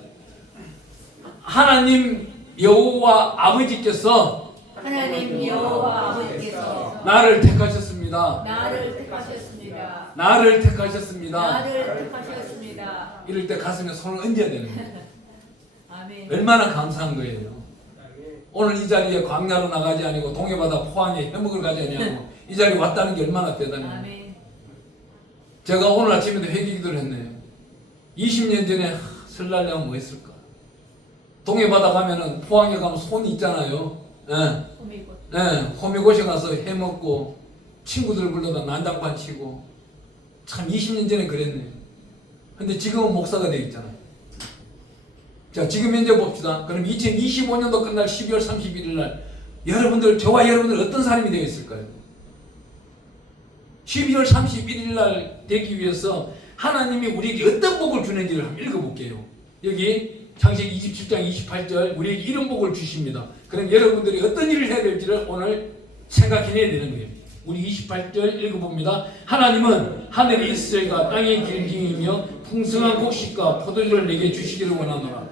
하나님 여호와 아버지께서 하나님 여호와 아버지께서 나를 택하셨습니다. 나를 택하셨습니다. 나를 택하셨습니다. 나를 택하셨습니다. 이럴 때 가슴에 손을 얹어야 되는 거예요. 아멘. 얼마나 감사한 거예요. 오늘 이 자리에 광야로 나가지 아니고 동해바다 포항에 해먹으러 가지 아니고 이 자리에 왔다는 게 얼마나 대단해요. 아멘. 제가 오늘 아침에도 회개 기도를 했네요. 20년 전에 설날에 뭐 했을까? 동해바다 가면은 포항에 가면 손이 있잖아요. 예. 호미곶. 예, 호미곶에 가서 해먹고 친구들 불러다 난장판 치고 참 20년 전에 그랬네요. 근데 지금은 목사가 되어 있잖아요. 자, 지금 현재 봅시다. 그럼 2025년도 끝날 12월 31일 날 여러분들, 저와 여러분들 어떤 사람이 되어 있을까요? 12월 31일 날 되기 위해서 하나님이 우리에게 어떤 복을 주는지를 한번 읽어볼게요. 여기 창세기 27장 28절 우리에게 이런 복을 주십니다. 그럼 여러분들이 어떤 일을 해야 될지를 오늘 생각해내야 되는 거예요. 우리 28절 읽어봅니다. 하나님은 하늘의 이슬과 땅의 길짐이며 풍성한 곡식과 포도주를 내게 주시기를 원하노라.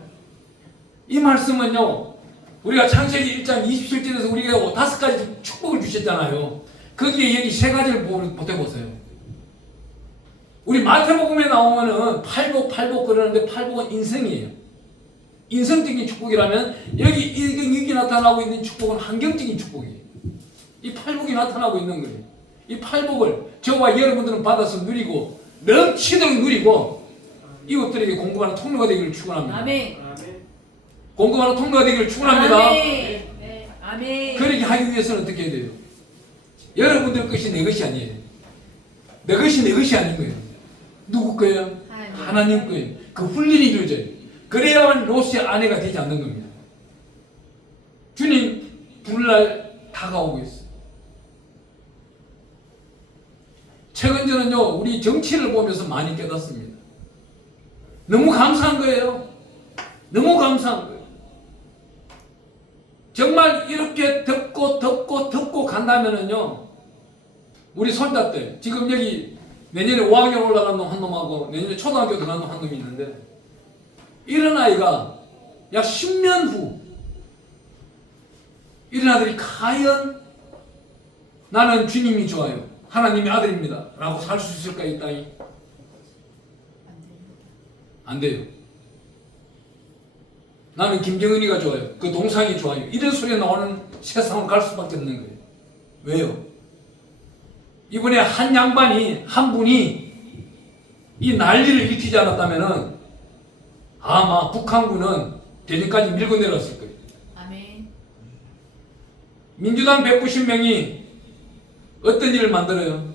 이 말씀은요, 우리가 창세기 1장 27절에서 우리가 5가지 축복을 주셨잖아요. 거기에 여기 3가지를 보태보세요. 우리 마태복음에 나오면은 팔복 그러는데 팔복은 인성이에요. 인성적인 축복이라면 여기 나타나고 있는 축복은 환경적인 축복이에요. 이 팔복이 나타나고 있는 거예요. 이 팔복을 저와 여러분들은 받아서 누리고 넘치도록 누리고 이웃들에게 공급하는 통로가 되기를 축원합니다. 아멘. 공급하는 통로가 되기를 축원합니다. 아멘. 아멘. 그렇게 하기 위해서는 어떻게 해야 돼요? 여러분들 것이 내 것이 아니에요. 내 것이 내 것이 아닌 거예요. 누구 거예요? 하나님 거예요. 그 훈련이 이루어져요. 그래야만 롯의 아내가 되지 않는 겁니다. 주님 부활날 다가오고 있어요. 최근 저는요, 우리 정치를 보면서 많이 깨닫습니다. 너무 감사한 거예요. 너무 감사한 거예요. 정말 이렇게 덮고 간다면은요, 우리 손자들, 지금 여기 내년에 5학년 올라간 놈 한 놈하고 내년에 초등학교 들어간 놈 한 놈이 있는데, 이런 아이가 약 10년 후, 이런 아들이 과연 나는 주님이 좋아요, 하나님의 아들입니다 라고 살 수 있을까? 이 땅이 안 돼요. 나는 김정은이가 좋아요, 그 동상이 좋아요, 이런 소리가 나오는 세상으로 갈 수밖에 없는 거예요. 왜요? 이번에 한 분이 이 난리를 일으키지 않았다면은 아마 북한군은 대전까지 밀고 내렸을 거예요. 아멘. 민주당 190명이 어떤 일을 만들어요?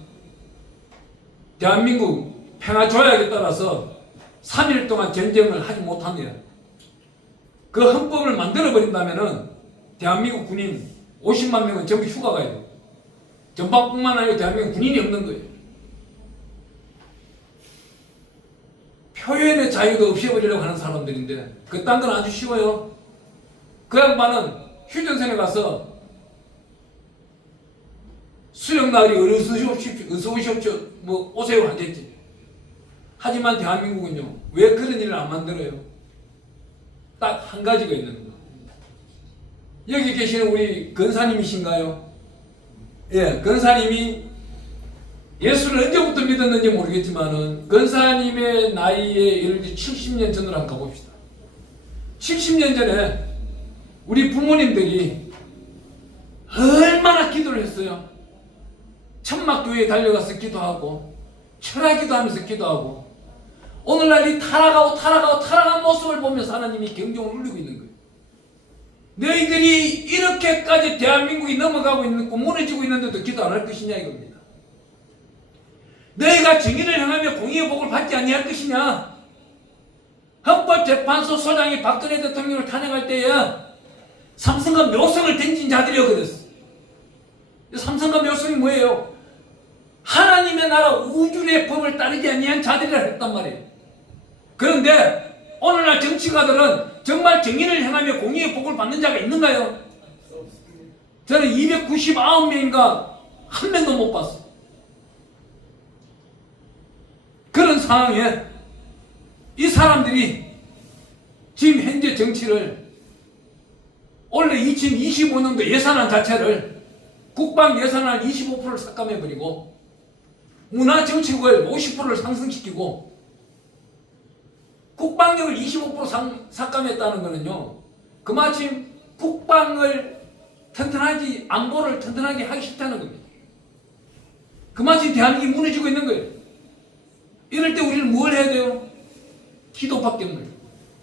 대한민국 평화 조약에 따라서 3일 동안 전쟁을 하지 못합니다. 그 헌법을 만들어 버린다면은 대한민국 군인 50만 명은 전부 휴가 가야 돼요. 전방뿐만 아니라 대한민국 군인이 없는 거예요. 표현의 자유도 없애버리려고 하는 사람들인데 그딴 건 아주 쉬워요. 그 양반은 휴전선에 가서 수령나으리 어서 오십시오 뭐 오세요 하겠지. 하지만 대한민국은요, 왜 그런 일을 안 만들어요? 딱 한 가지가 있는 거예요. 여기 계시는 우리 근사님이신가요? 예, 근사님이 예수를 언제부터 믿었는지 모르겠지만은 근사님의 나이에 예를 들어 70년 전으로 한번 가봅시다. 70년 전에 우리 부모님들이 얼마나 기도를 했어요. 천막교회에 달려가서 기도하고 철학기도 하면서 기도하고 오늘날 이 타락한 모습을 보면서 하나님이 경종을 울리고 있는 거예요. 너희들이 이렇게까지 대한민국이 넘어가고 있고 무너지고 있는데도 기도 안 할 것이냐 이겁니다. 너희가 정의를 행하며 공의의 복을 받지 아니할 것이냐. 헌법재판소 소장이 박근혜 대통령을 탄핵할 때에 삼성과 묘성을 던진 자들이여 그랬어. 삼성과 묘성이 뭐예요? 하나님의 나라 우주의 법을 따르지 아니한 자들이라 했단 말이에요. 그런데 오늘날 정치가들은 정말 정의를 행하며 공의의 복을 받는 자가 있는가요? 저는 299명인가 한 명도 못 봤어요. 그런 상황에 이 사람들이 지금 현재 정치를 원래 2025년도 예산안 자체를 국방 예산안 25%를 삭감해버리고 문화정책을 50%를 상승시키고 국방력을 25% 삭감했다는 것은요, 그마침 국방을 튼튼하게, 안보를 튼튼하게 하기 싫다는 겁니다. 그마침 대한민국이 무너지고 있는 거예요. 이럴 때 우리는 뭘 해야 돼요? 기도밖에 없는 거예요.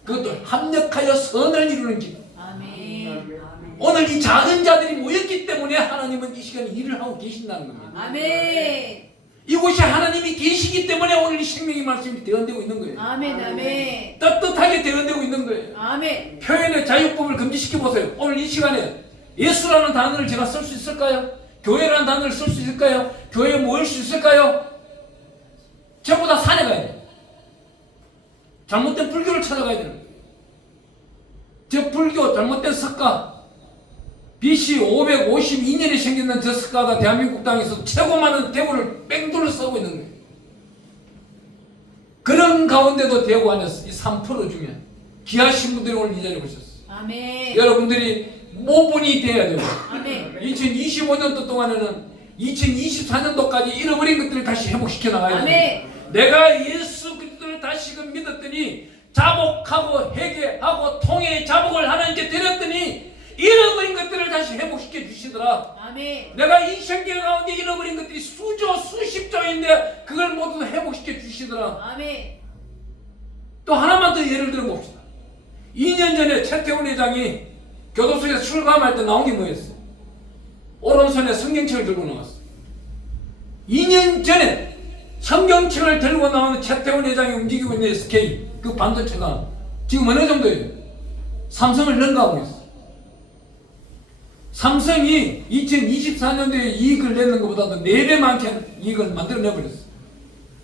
그것도 합력하여 선을 이루는 기도. 아멘. 오늘 이 작은 자들이 모였기 때문에 하나님은 이 시간에 일을 하고 계신다는 겁니다. 아멘. 이곳에 하나님이 계시기 때문에 오늘 이 생명의 말씀이 대언되고 있는 거예요. 아멘. 아멘. 떳떳하게 대언되고 있는 거예요. 아멘. 표현의 자유법을 금지시켜 보세요. 오늘 이 시간에 예수라는 단어를 제가 쓸 수 있을까요? 교회라는 단어를 쓸 수 있을까요? 교회에 모일 수 있을까요? 전부 다 산에 가야 돼요. 잘못된 불교를 찾아가야 되는 거예요. 저 불교 잘못된 석가, BC 552년에 생겼는 저 석가가 대한민국 땅에서 최고 많은 대우를 뺑돌을 써고 있는 거예요. 그런 가운데도 대구 안에서 이 3% 중에 귀하신 분들이 오늘 이 자리에 오셨어요. 아멘. 여러분들이 모분이 돼야 돼요. 아멘. 2025년도 동안에는 2024년도까지 잃어버린 것들을 다시 회복시켜 나가야 돼요. 아멘. 내가 예수 그리스도를 다시금 믿었더니 자복하고 회개하고 통회의 자복을 하나님께 드렸더니 잃어버린 것들을 다시 회복시켜 주시더라. 아멘. 내가 이 성경 가운데 잃어버린 것들이 수조 수십조인데 그걸 모두 회복시켜 주시더라. 아멘. 또 하나만 더 예를 들어 봅시다. 2년 전에 최태훈 회장이 교도소에서 출감할 때 나온 게 뭐였어요? 오른손에 성경책을 들고 나왔어. 2년 전에 성경책을 들고 나오는 최태훈 회장이 움직이고 있는 SK 그 반도체가 지금 어느 정도예요? 삼성을 능가하고 있어. 삼성이 2024년도에 이익을 내는 것보다도 4배 많게 이익을 만들어내버렸어.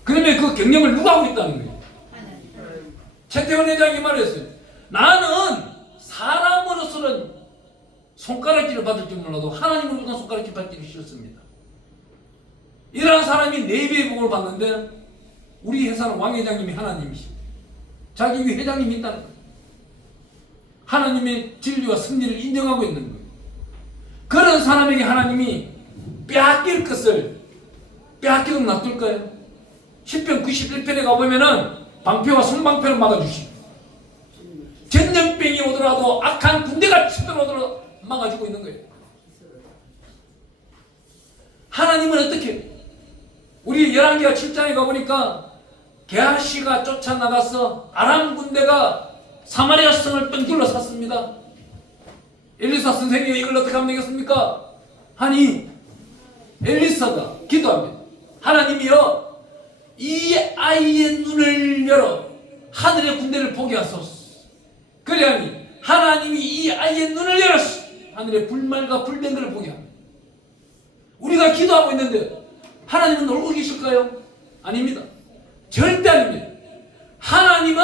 그러면 그 경영을 누가 하고 있다는 거예요? 하나님. 최태원 회장이 말했어요. 나는 사람으로서는 손가락질을 받을 줄 몰라도 하나님으로부터 손가락질 받기를 싫습니다. 이러한 사람이 4배의 복을 받는데 우리 회사는 왕 회장님이 하나님이십니다. 자기 위 회장님이 있다는 거예요. 하나님의 진리와 승리를 인정하고 있는 거예요. 그런 사람에게 하나님이 빼앗길 것을 빼앗기고 놔둘까요? 10편 91편에 가보면은 방패와 성방패를 막아주시고 전염병이 오더라도 악한 군대가 치더라도 막아주고 있는 거예요. 하나님은 어떻게 해요? 우리 열왕기하 7장에 가보니까 게하시가 쫓아나가서 아람 군대가 사마리아 성을 뻥 둘러쌌습니다. 엘리사 선생님이 이걸 어떻게 하면 되겠습니까? 하니 엘리사가 기도합니다. 하나님이여 이 아이의 눈을 열어 하늘의 군대를 보게 하소서. 그래야니 하나님이 이 아이의 눈을 열었어. 하늘의 불말과 불병들을 보게 합니다. 우리가 기도하고 있는데 하나님은 놀고 계실까요? 아닙니다. 절대 아닙니다. 하나님은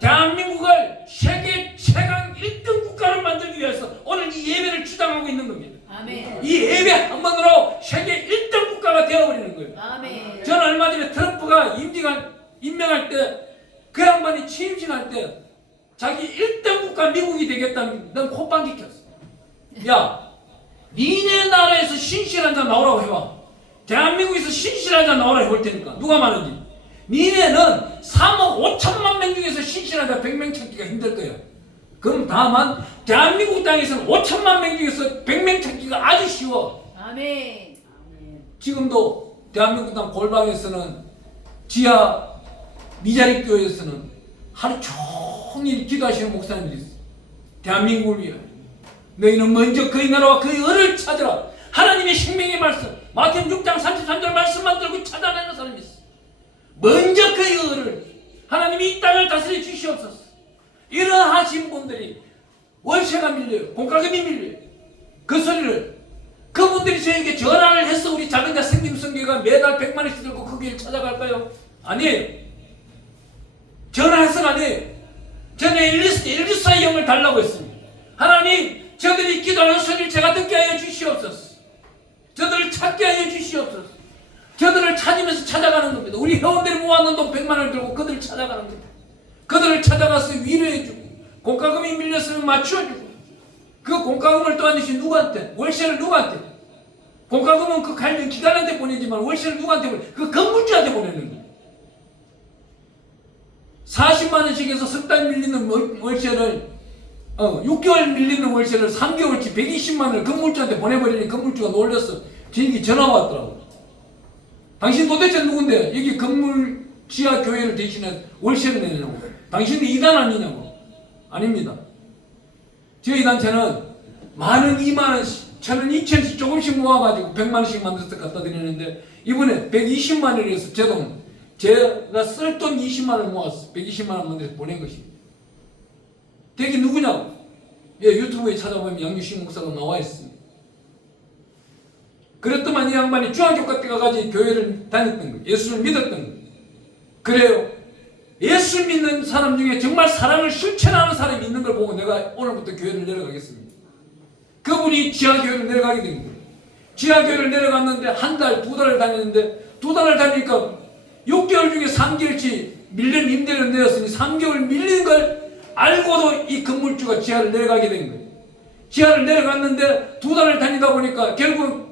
대한민국을 세계 최강 1등 국가를 만들기 위해서 오늘 이 예배를 주장하고 있는 겁니다. 아멘. 이 예배 한 번으로 세계 1등 국가가 되어버리는 거예요. 아멘. 저는 얼마 전에 트럼프가 임명할 때 그 양반이 취임식할 때 자기 1등 국가 미국이 되겠다는 넌 콧방귀 꼈어. 야, 니네 나라에서 신실한 자 나오라고 해봐. 대한민국에서 신실한 자 나오라고 해볼 테니까 누가 많은지. 니네는 3억 5천만 명 중에서 신실한 자 100명 찾기가 힘들 거야. 그럼 다만 대한민국 땅에서는 5천만 명 중에서 100명 찾기가 아주 쉬워. 아멘. 지금도 대한민국 땅 골방에서는 지하 미자립 교회에서는 하루 종일 기도하시는 목사님들이 있어요. 대한민국을 위하여 너희는 먼저 그의 나라와 그의 의를 찾으라. 하나님의 생명의 말씀 마태복음 6장 33절 말씀만 들고 찾아내는 사람이 있어요. 먼저 그의 의를 하나님이 이 땅을 다스려 주시옵소서. 이러하신 분들이 월세가 밀려요. 공과금이 밀려요. 그 소리를 그분들이 저에게 전화를 해서 우리 작은 자 생김성교회가 매달 100만 원씩 들고 그 길을 찾아갈까요? 아니에요. 전화해서가 아니에요. 저는 엘리사의 영을 달라고 했습니다. 하나님, 저들이 기도하는 소리를 제가 듣게 하여 주시옵소서. 저들을 찾게 하여 주시옵소서. 저들을 찾으면서 찾아가는 겁니다. 우리 회원들이 모아놓은 돈 100만 원을 들고 그들을 찾아가는 겁니다. 그들을 찾아가서 위로해주고 공과금이 밀렸으면 맞춰주고 그 공과금을 또 한 대씩 누구한테? 월세를 누구한테? 공과금은 그 관련 기관한테 보내지만 월세를 누구한테 보내? 그 건물주한테 보내는 거예요. 40만 원씩에서 석 달 밀리는 월세를 6개월 밀리는 월세를 3개월치 120만 원을 건물주한테 보내버리니 건물주가 놀렸어. 저에게 전화가 왔더라고. 당신 도대체 누군데 여기 건물 지하 교회를 대신해 월세를 내냐고. 당신이 이단 아니냐고. 아닙니다. 저희 단체는 많은 2만 원씩, 1,000원, 2,000원씩 조금씩 모아가지고 100만 원씩 만들어서 갖다 드리는데 이번에 120만 원이라서 제 돈, 제가 쓸 돈 20만 원 모았어. 120만 원 만들어서 보낸 것입니다. 대기 누구냐고. 예, 유튜브에 찾아보면 양규식 목사가 나와 있습니다. 그랬더만 이 양반이 중학교 때까지 교회를 다녔던 거예요. 예수를 믿었던 거예요. 그래요. 예수 믿는 사람 중에 정말 사랑을 실천하는 사람이 있는 걸 보고 내가 오늘부터 교회를 내려가겠습니다. 그분이 지하교회를 내려가게 된 거예요. 지하교회를 내려갔는데 한 달, 두 달을 다녔는데 두 달을 다니니까 6개월 중에 3개월치 밀린 임대료를 내었으니 3개월 밀린 걸 알고도 이 건물주가 지하를 내려가게 된 거예요. 지하를 내려갔는데 두 달을 다니다 보니까 결국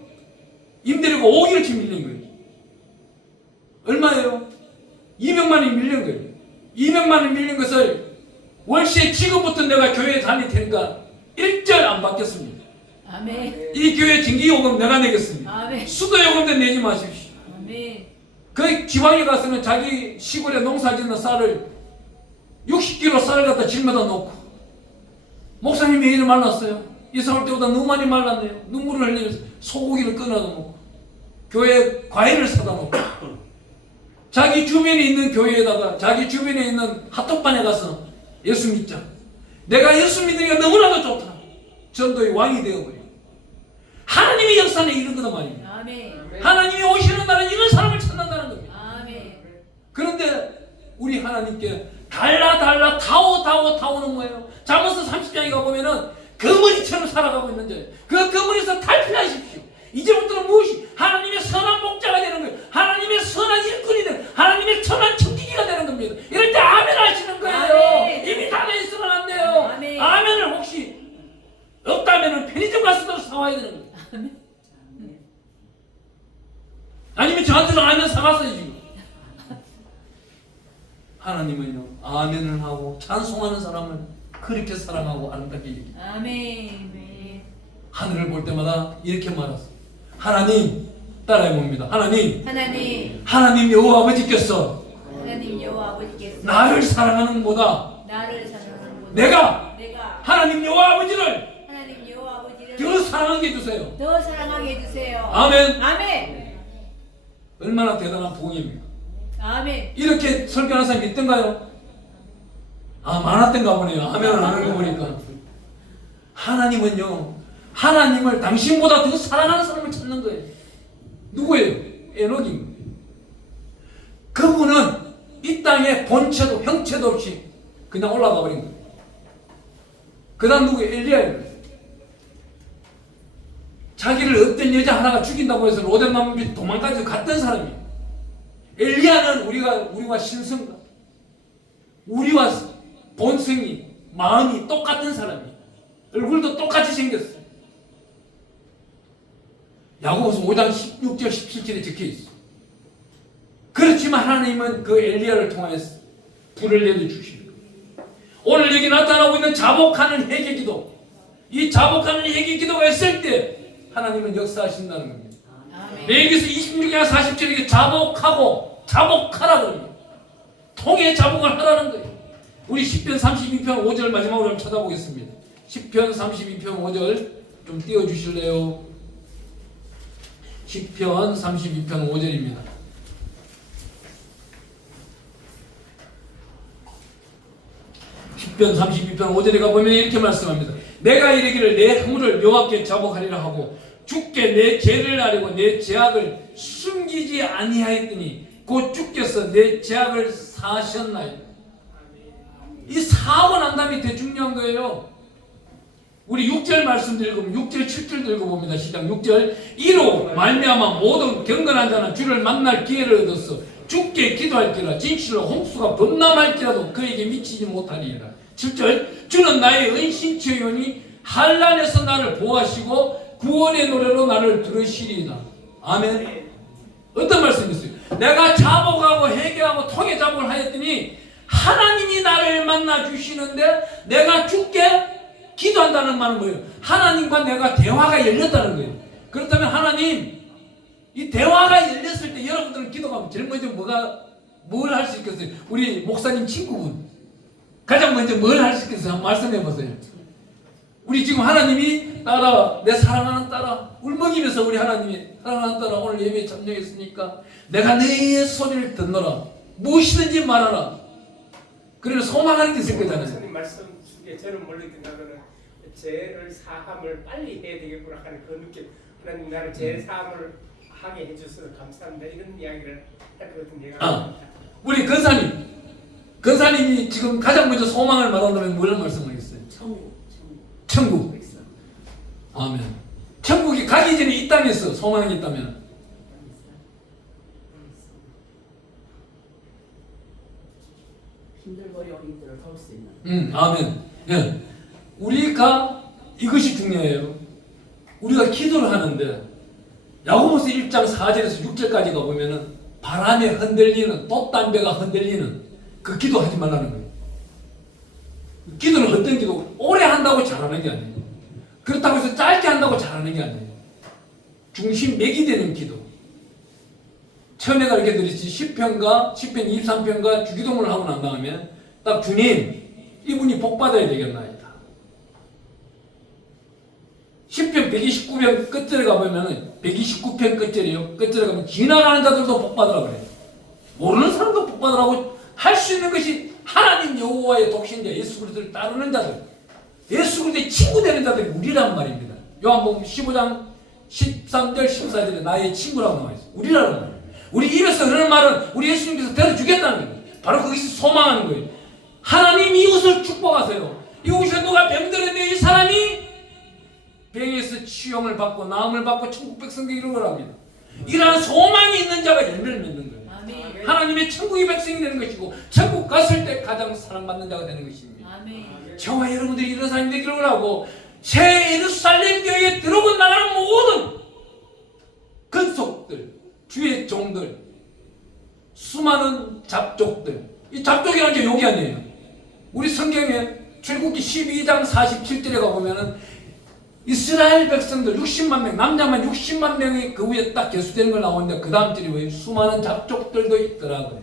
임대료가 5개월치 밀린 거예요. 얼마예요? 200만 원이 밀린 거예요. 200만 원 밀린 것을 월세 지금부터 내가 교회에 다닐 테니까 1절 안 받겠습니다. 아멘. 이 교회 전기요금 내가 내겠습니다. 아멘. 수도요금도 내지 마십시오. 아멘. 그 지방에 가서는 자기 시골에 농사 짓는 쌀을 60kg 쌀을 갖다 질매다 놓고 목사님이 왜 이리 말랐어요? 이사 올 때보다 너무 많이 말랐네요. 눈물을 흘리면서 소고기를 끊어다 놓고 교회에 과일을 사다 놓고 자기 주변에 있는 교회에다가 자기 주변에 있는 핫도그반에 가서 예수 믿자. 내가 예수 믿으니까 너무나도 좋다. 전도의 왕이 되어버려. 하나님의 역사는 이런 거단 말입니다. 아멘. 하나님이 오시는 날은 이런 사람을 찾는다는 겁니다. 아멘. 그런데 우리 하나님께 달라 타오는 거예요. 잠언서 30장에 가보면은 거머리처럼 살아가고 있는 자예요. 그 거머리에서 탈피하십시오. 이제부터는 무엇이 하나님의 선한 목자가 되는 거예요. 하나님의 선한 일꾼이 되는, 하나님의 선한 청지기가 되는 겁니다. 이럴 때 아멘 하시는 거예요. 아멘. 이미 다 돼 있으면 안 돼요. 아멘. 아멘을 혹시 없다면은 편의점 가서도 사와야 되는 거예요. 아니면 저한테도 아멘 사갔어요 지금. 하나님은요 아멘을 하고 찬송하는 사람을 그렇게 사랑하고 아름답게 얘기해요. 아멘. 하늘을 볼 때마다 이렇게 말했어요. 하나님 따라해 봅니다. 하나님 여호와 아버지께서 하나님 여호와 아버지께서 나를 사랑하는 보다 나를 사랑하는 보다 내가 내가 하나님 여호와 아버지를 하나님 여호와 아버지를 더 사랑하게 해주세요. 더 사랑하게 해주세요. 아멘. 아멘. 얼마나 대단한 부흥입니까? 아멘. 이렇게 설교하는 사람이 있던가요? 아 많았던가 보네요. 아멘을 하는 거 보니까. 하나님은요 하나님을 당신보다 더 사랑하는 사람을 찾는 거예요. 누구예요? 에녹입니다. 그분은 이 땅에 본체도 형체도 없이 그냥 올라가 버린 거예요. 그 다음 누구예요? 엘리야예요. 자기를 어떤 여자 하나가 죽인다고 해서 로뎀나무 도망까지 갔던 사람이에요. 엘리야는 우리와 신성과 우리와 본성이 마음이 똑같은 사람이에요. 얼굴도 똑같이 생겼어요. 야고보서 5장 16절 17절에 적혀있어요. 그렇지만 하나님은 그 엘리야를 통해서 불을 내려주십니다. 오늘 여기 나타나고 있는 자복하는 회개기도, 이 자복하는 회개기도가 있을 때 하나님은 역사하신다는 겁니다. 레위기서 26장 40절에 자복하고 자복하라 그럽니다. 통해 자복을 하라는 거예요. 우리 10편 32편 5절 마지막으로 좀 쳐다보겠습니다. 10편 32편 5절 좀 띄워주실래요? 10편 32편 5절입니다. 편 32편 5절에 가보면 이렇게 말씀합니다. 내가 이르기를 내 허물을 여호와께 자복하리라 하고 주께 내 죄를 아뢰고 내 죄악을 숨기지 아니하였더니 곧 주께서 내 죄악을 사하셨나이다. 이 사하고 난 다음이 되게 중요한 거예요. 우리 6절 말씀 읽으면 6절 7절 읽어봅니다. 시작 6절 이로 말미암아 모든 경건한 자는 주를 만날 기회를 얻었어 주께 기도할지라 진실로 홍수가 범람할지라도 그에게 미치지 못하리이다. 7절 주는 나의 은신처이오니 환난에서 나를 보호하시고 구원의 노래로 나를 들으시리이다. 아멘. 어떤 말씀이었어요? 내가 자복하고 회개하고 통해 자복을 하였더니 하나님이 나를 만나 주시는데 내가 주께 기도한다는 말은 뭐예요? 하나님과 내가 대화가 열렸다는 거예요. 그렇다면 하나님 이 대화가 열렸을 때 여러분들은 기도하면 제일 먼저 뭘 할 수 있겠어요? 우리 목사님 친구분 가장 먼저 뭘 할 수 있겠어요? 한번 말씀해 보세요. 우리 지금 하나님이 딸아 내 사랑하는 딸아 울먹이면서 우리 하나님이 사랑하는 딸아 오늘 예배에 참여했으니까 내가 너의 소리를 듣노라 무엇이든지 말하라. 그래서 소망하는 게 있을 거잖아요. 목사님 말씀 중에 저는 멀리 든다면 죄를 사함을 빨리 해야 되겠구나 하는 그 느낌. 하나님 나를 제 삶을 하게 해주셔서 감사합니다. 이런 이야기를 했거든요. 제가. 우리 근사님이 지금 가장 먼저 소망을 말한다면 뭘 말씀하겠어요? 천국. 아멘. 천국이 가기 전에 이 땅에서 소망이 있다면 힘들고 어려움들을 도울 수 있는. 아멘. 예. 우리가 이것이 중요해요. 우리가 기도를 하는데 야고보서 1장 4절에서 6절까지 가보면은 바람에 흔들리는 돛담배가 흔들리는 그 기도하지 말라는 거예요. 기도는 어떤 기도? 오래 한다고 잘하는 게 아니에요. 그렇다고 해서 짧게 한다고 잘하는 게 아니에요. 중심 맥이 되는 기도. 처음에 가르쳐 드렸지 10편과 10편 23편과 주기도문을 하고 난 다음에 딱 주님 이분이 복 받아야 되겠나이다. 10편 129편 끝절에 가보면은 129편 끝절이요. 끝절에 가면 지나가는 자들도 복 받으라 그래요. 모르는 사람도 복 받으라고 할 수 있는 것이 하나님 여호와의 독신자 예수 그리스도를 따르는 자들, 예수 그리스도의 친구 되는 자들이 우리란 말입니다. 요한복음 15장 13절 14절에 나의 친구라고 나와 있어요. 우리라는 말이에요. 우리 입에서 그러는 말은 우리 예수님께서 들어주겠다는 거예요. 바로 그것이 소망하는 거예요. 하나님 이웃을 축복하세요. 이웃에 누가 병들었는데 이 사람이 병에서 치용을 받고 나음을 받고 천국 백성들이 이런 거랍니다. 이러한 소망이 있는 자가 열매를 맺는 거예요. 아멘. 하나님의 천국의 백성이 되는 것이고 천국 갔을 때 가장 사랑받는 자가 되는 것입니다. 아멘. 저와 여러분들이 이런 사람이 되기를 원하고 새 예루살렘 교회에 들어오고 나가는 모든 근속들, 주의 종들, 수많은 잡족들. 이 잡족이라는 게 욕이 아니에요. 우리 성경에 출애굽기 12장 47절에 가보면은 이스라엘 백성들 60만 명, 남자만 60만 명이 그 위에 딱 계수되는 걸 나오는데 그 다음 절이 왜 수많은 잡족들도 있더라고요.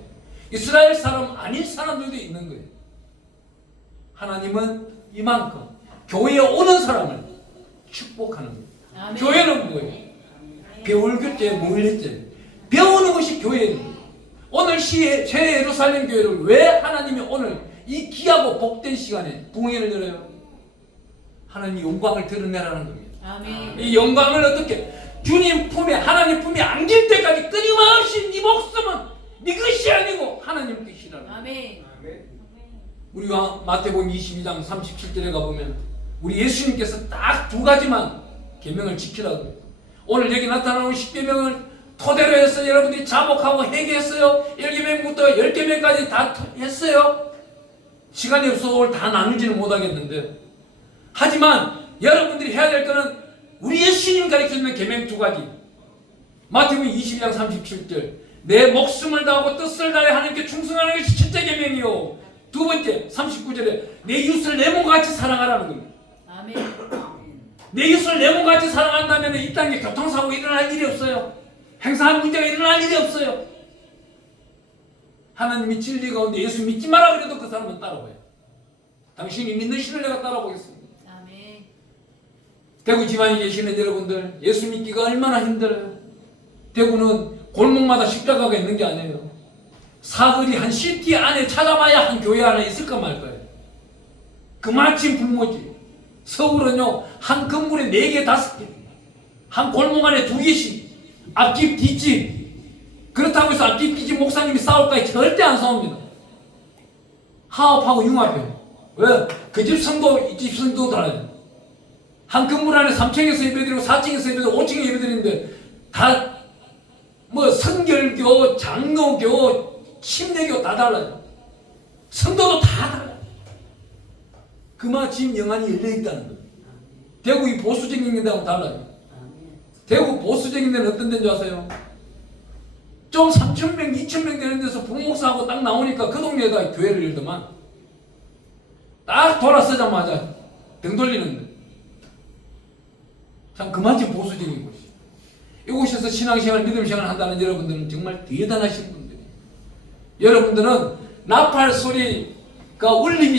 이스라엘 사람 아닌 사람들도 있는 거예요. 하나님은 이만큼 교회에 오는 사람을 축복하는 거예요. 아멘. 교회는 뭐예요? 배울 교제, 모일제. 배우는 것이 교회예요. 오늘 새 예루살렘 교회를 왜 하나님이 오늘 이 귀하고 복된 시간에 부흥회를 열어요? 하나님 영광을 드러내라는 겁니다. 아멘. 이 영광을 어떻게 주님 품에 하나님 품에 안길 때까지 끊임없이 네 목숨은 네 것이 아니고 하나님 것이라는 거예요. 아멘. 아멘. 우리가 마태복음 22장 37절에 가보면 우리 예수님께서 딱 두 가지만 계명을 지키라고 해요. 오늘 여기 나타나는 10계명을 토대로 해서 여러분들이 자복하고 회개했어요. 1계명부터 10계명까지 다 했어요. 시간이 없어서 오늘 다 나누지는 못하겠는데 하지만 여러분들이 해야 될 거는 우리 예수님 가르쳐주는 계명 두 가지. 마태복음 22장 37절 내 목숨을 다하고 뜻을 다해 하나님께 충성하는 것이 첫째 계명이요. 두 번째 39절에 내 이웃을 내 몸같이 사랑하라는 겁니다. 아멘. 내 이웃을 내 몸같이 사랑한다면 이 땅에 교통사고 일어날 일이 없어요. 행사한 문제가 일어날 일이 없어요. 하나님이 진리 가운데 예수 믿지 마라 그래도 그 사람은 따라와요. 당신이 믿는 신을 내가 따라보겠습니다. 아멘. 대구 지방에 계시는 여러분들 예수 믿기가 얼마나 힘들어요. 대구는 골목마다 십자가가 있는 게 아니에요. 사거리 한 시티 안에 찾아봐야 한 교회 하나 있을까 말까요. 그마침 불모지. 서울은요 한 건물에 4개 5개 한 골목 안에 2개씩 앞집 뒷집. 그렇다고 해서 앞집 뒷집 목사님이 싸울까 절대 안 싸웁니다. 하업하고 융합해요. 왜? 그 집 성도 이 집 성도 달라요. 한 건물 안에 3층에서 예배드리고 4층에서 예배드리고 5층에 예배드리는데 다 뭐 선결교, 장로교, 침례교 다 달라요. 성도도 다 달라요. 그마침 영안이 열려있다는 거예요. 대구 이 보수적인 데하고 달라요. 대구 보수적인 데는 어떤 데인 줄 아세요? 좀 3,000명, 2,000명 되는 데서 부목사하고 딱 나오니까 그 동네에다 교회를 열더만 딱 돌아서자마자 등 돌리는데 참 그마침 보수적인 곳이에요. 이곳에서 신앙생활, 믿음생활 한다는 여러분들은 정말 대단하신 분들이에요. 여러분들은 나팔 소리가 울리기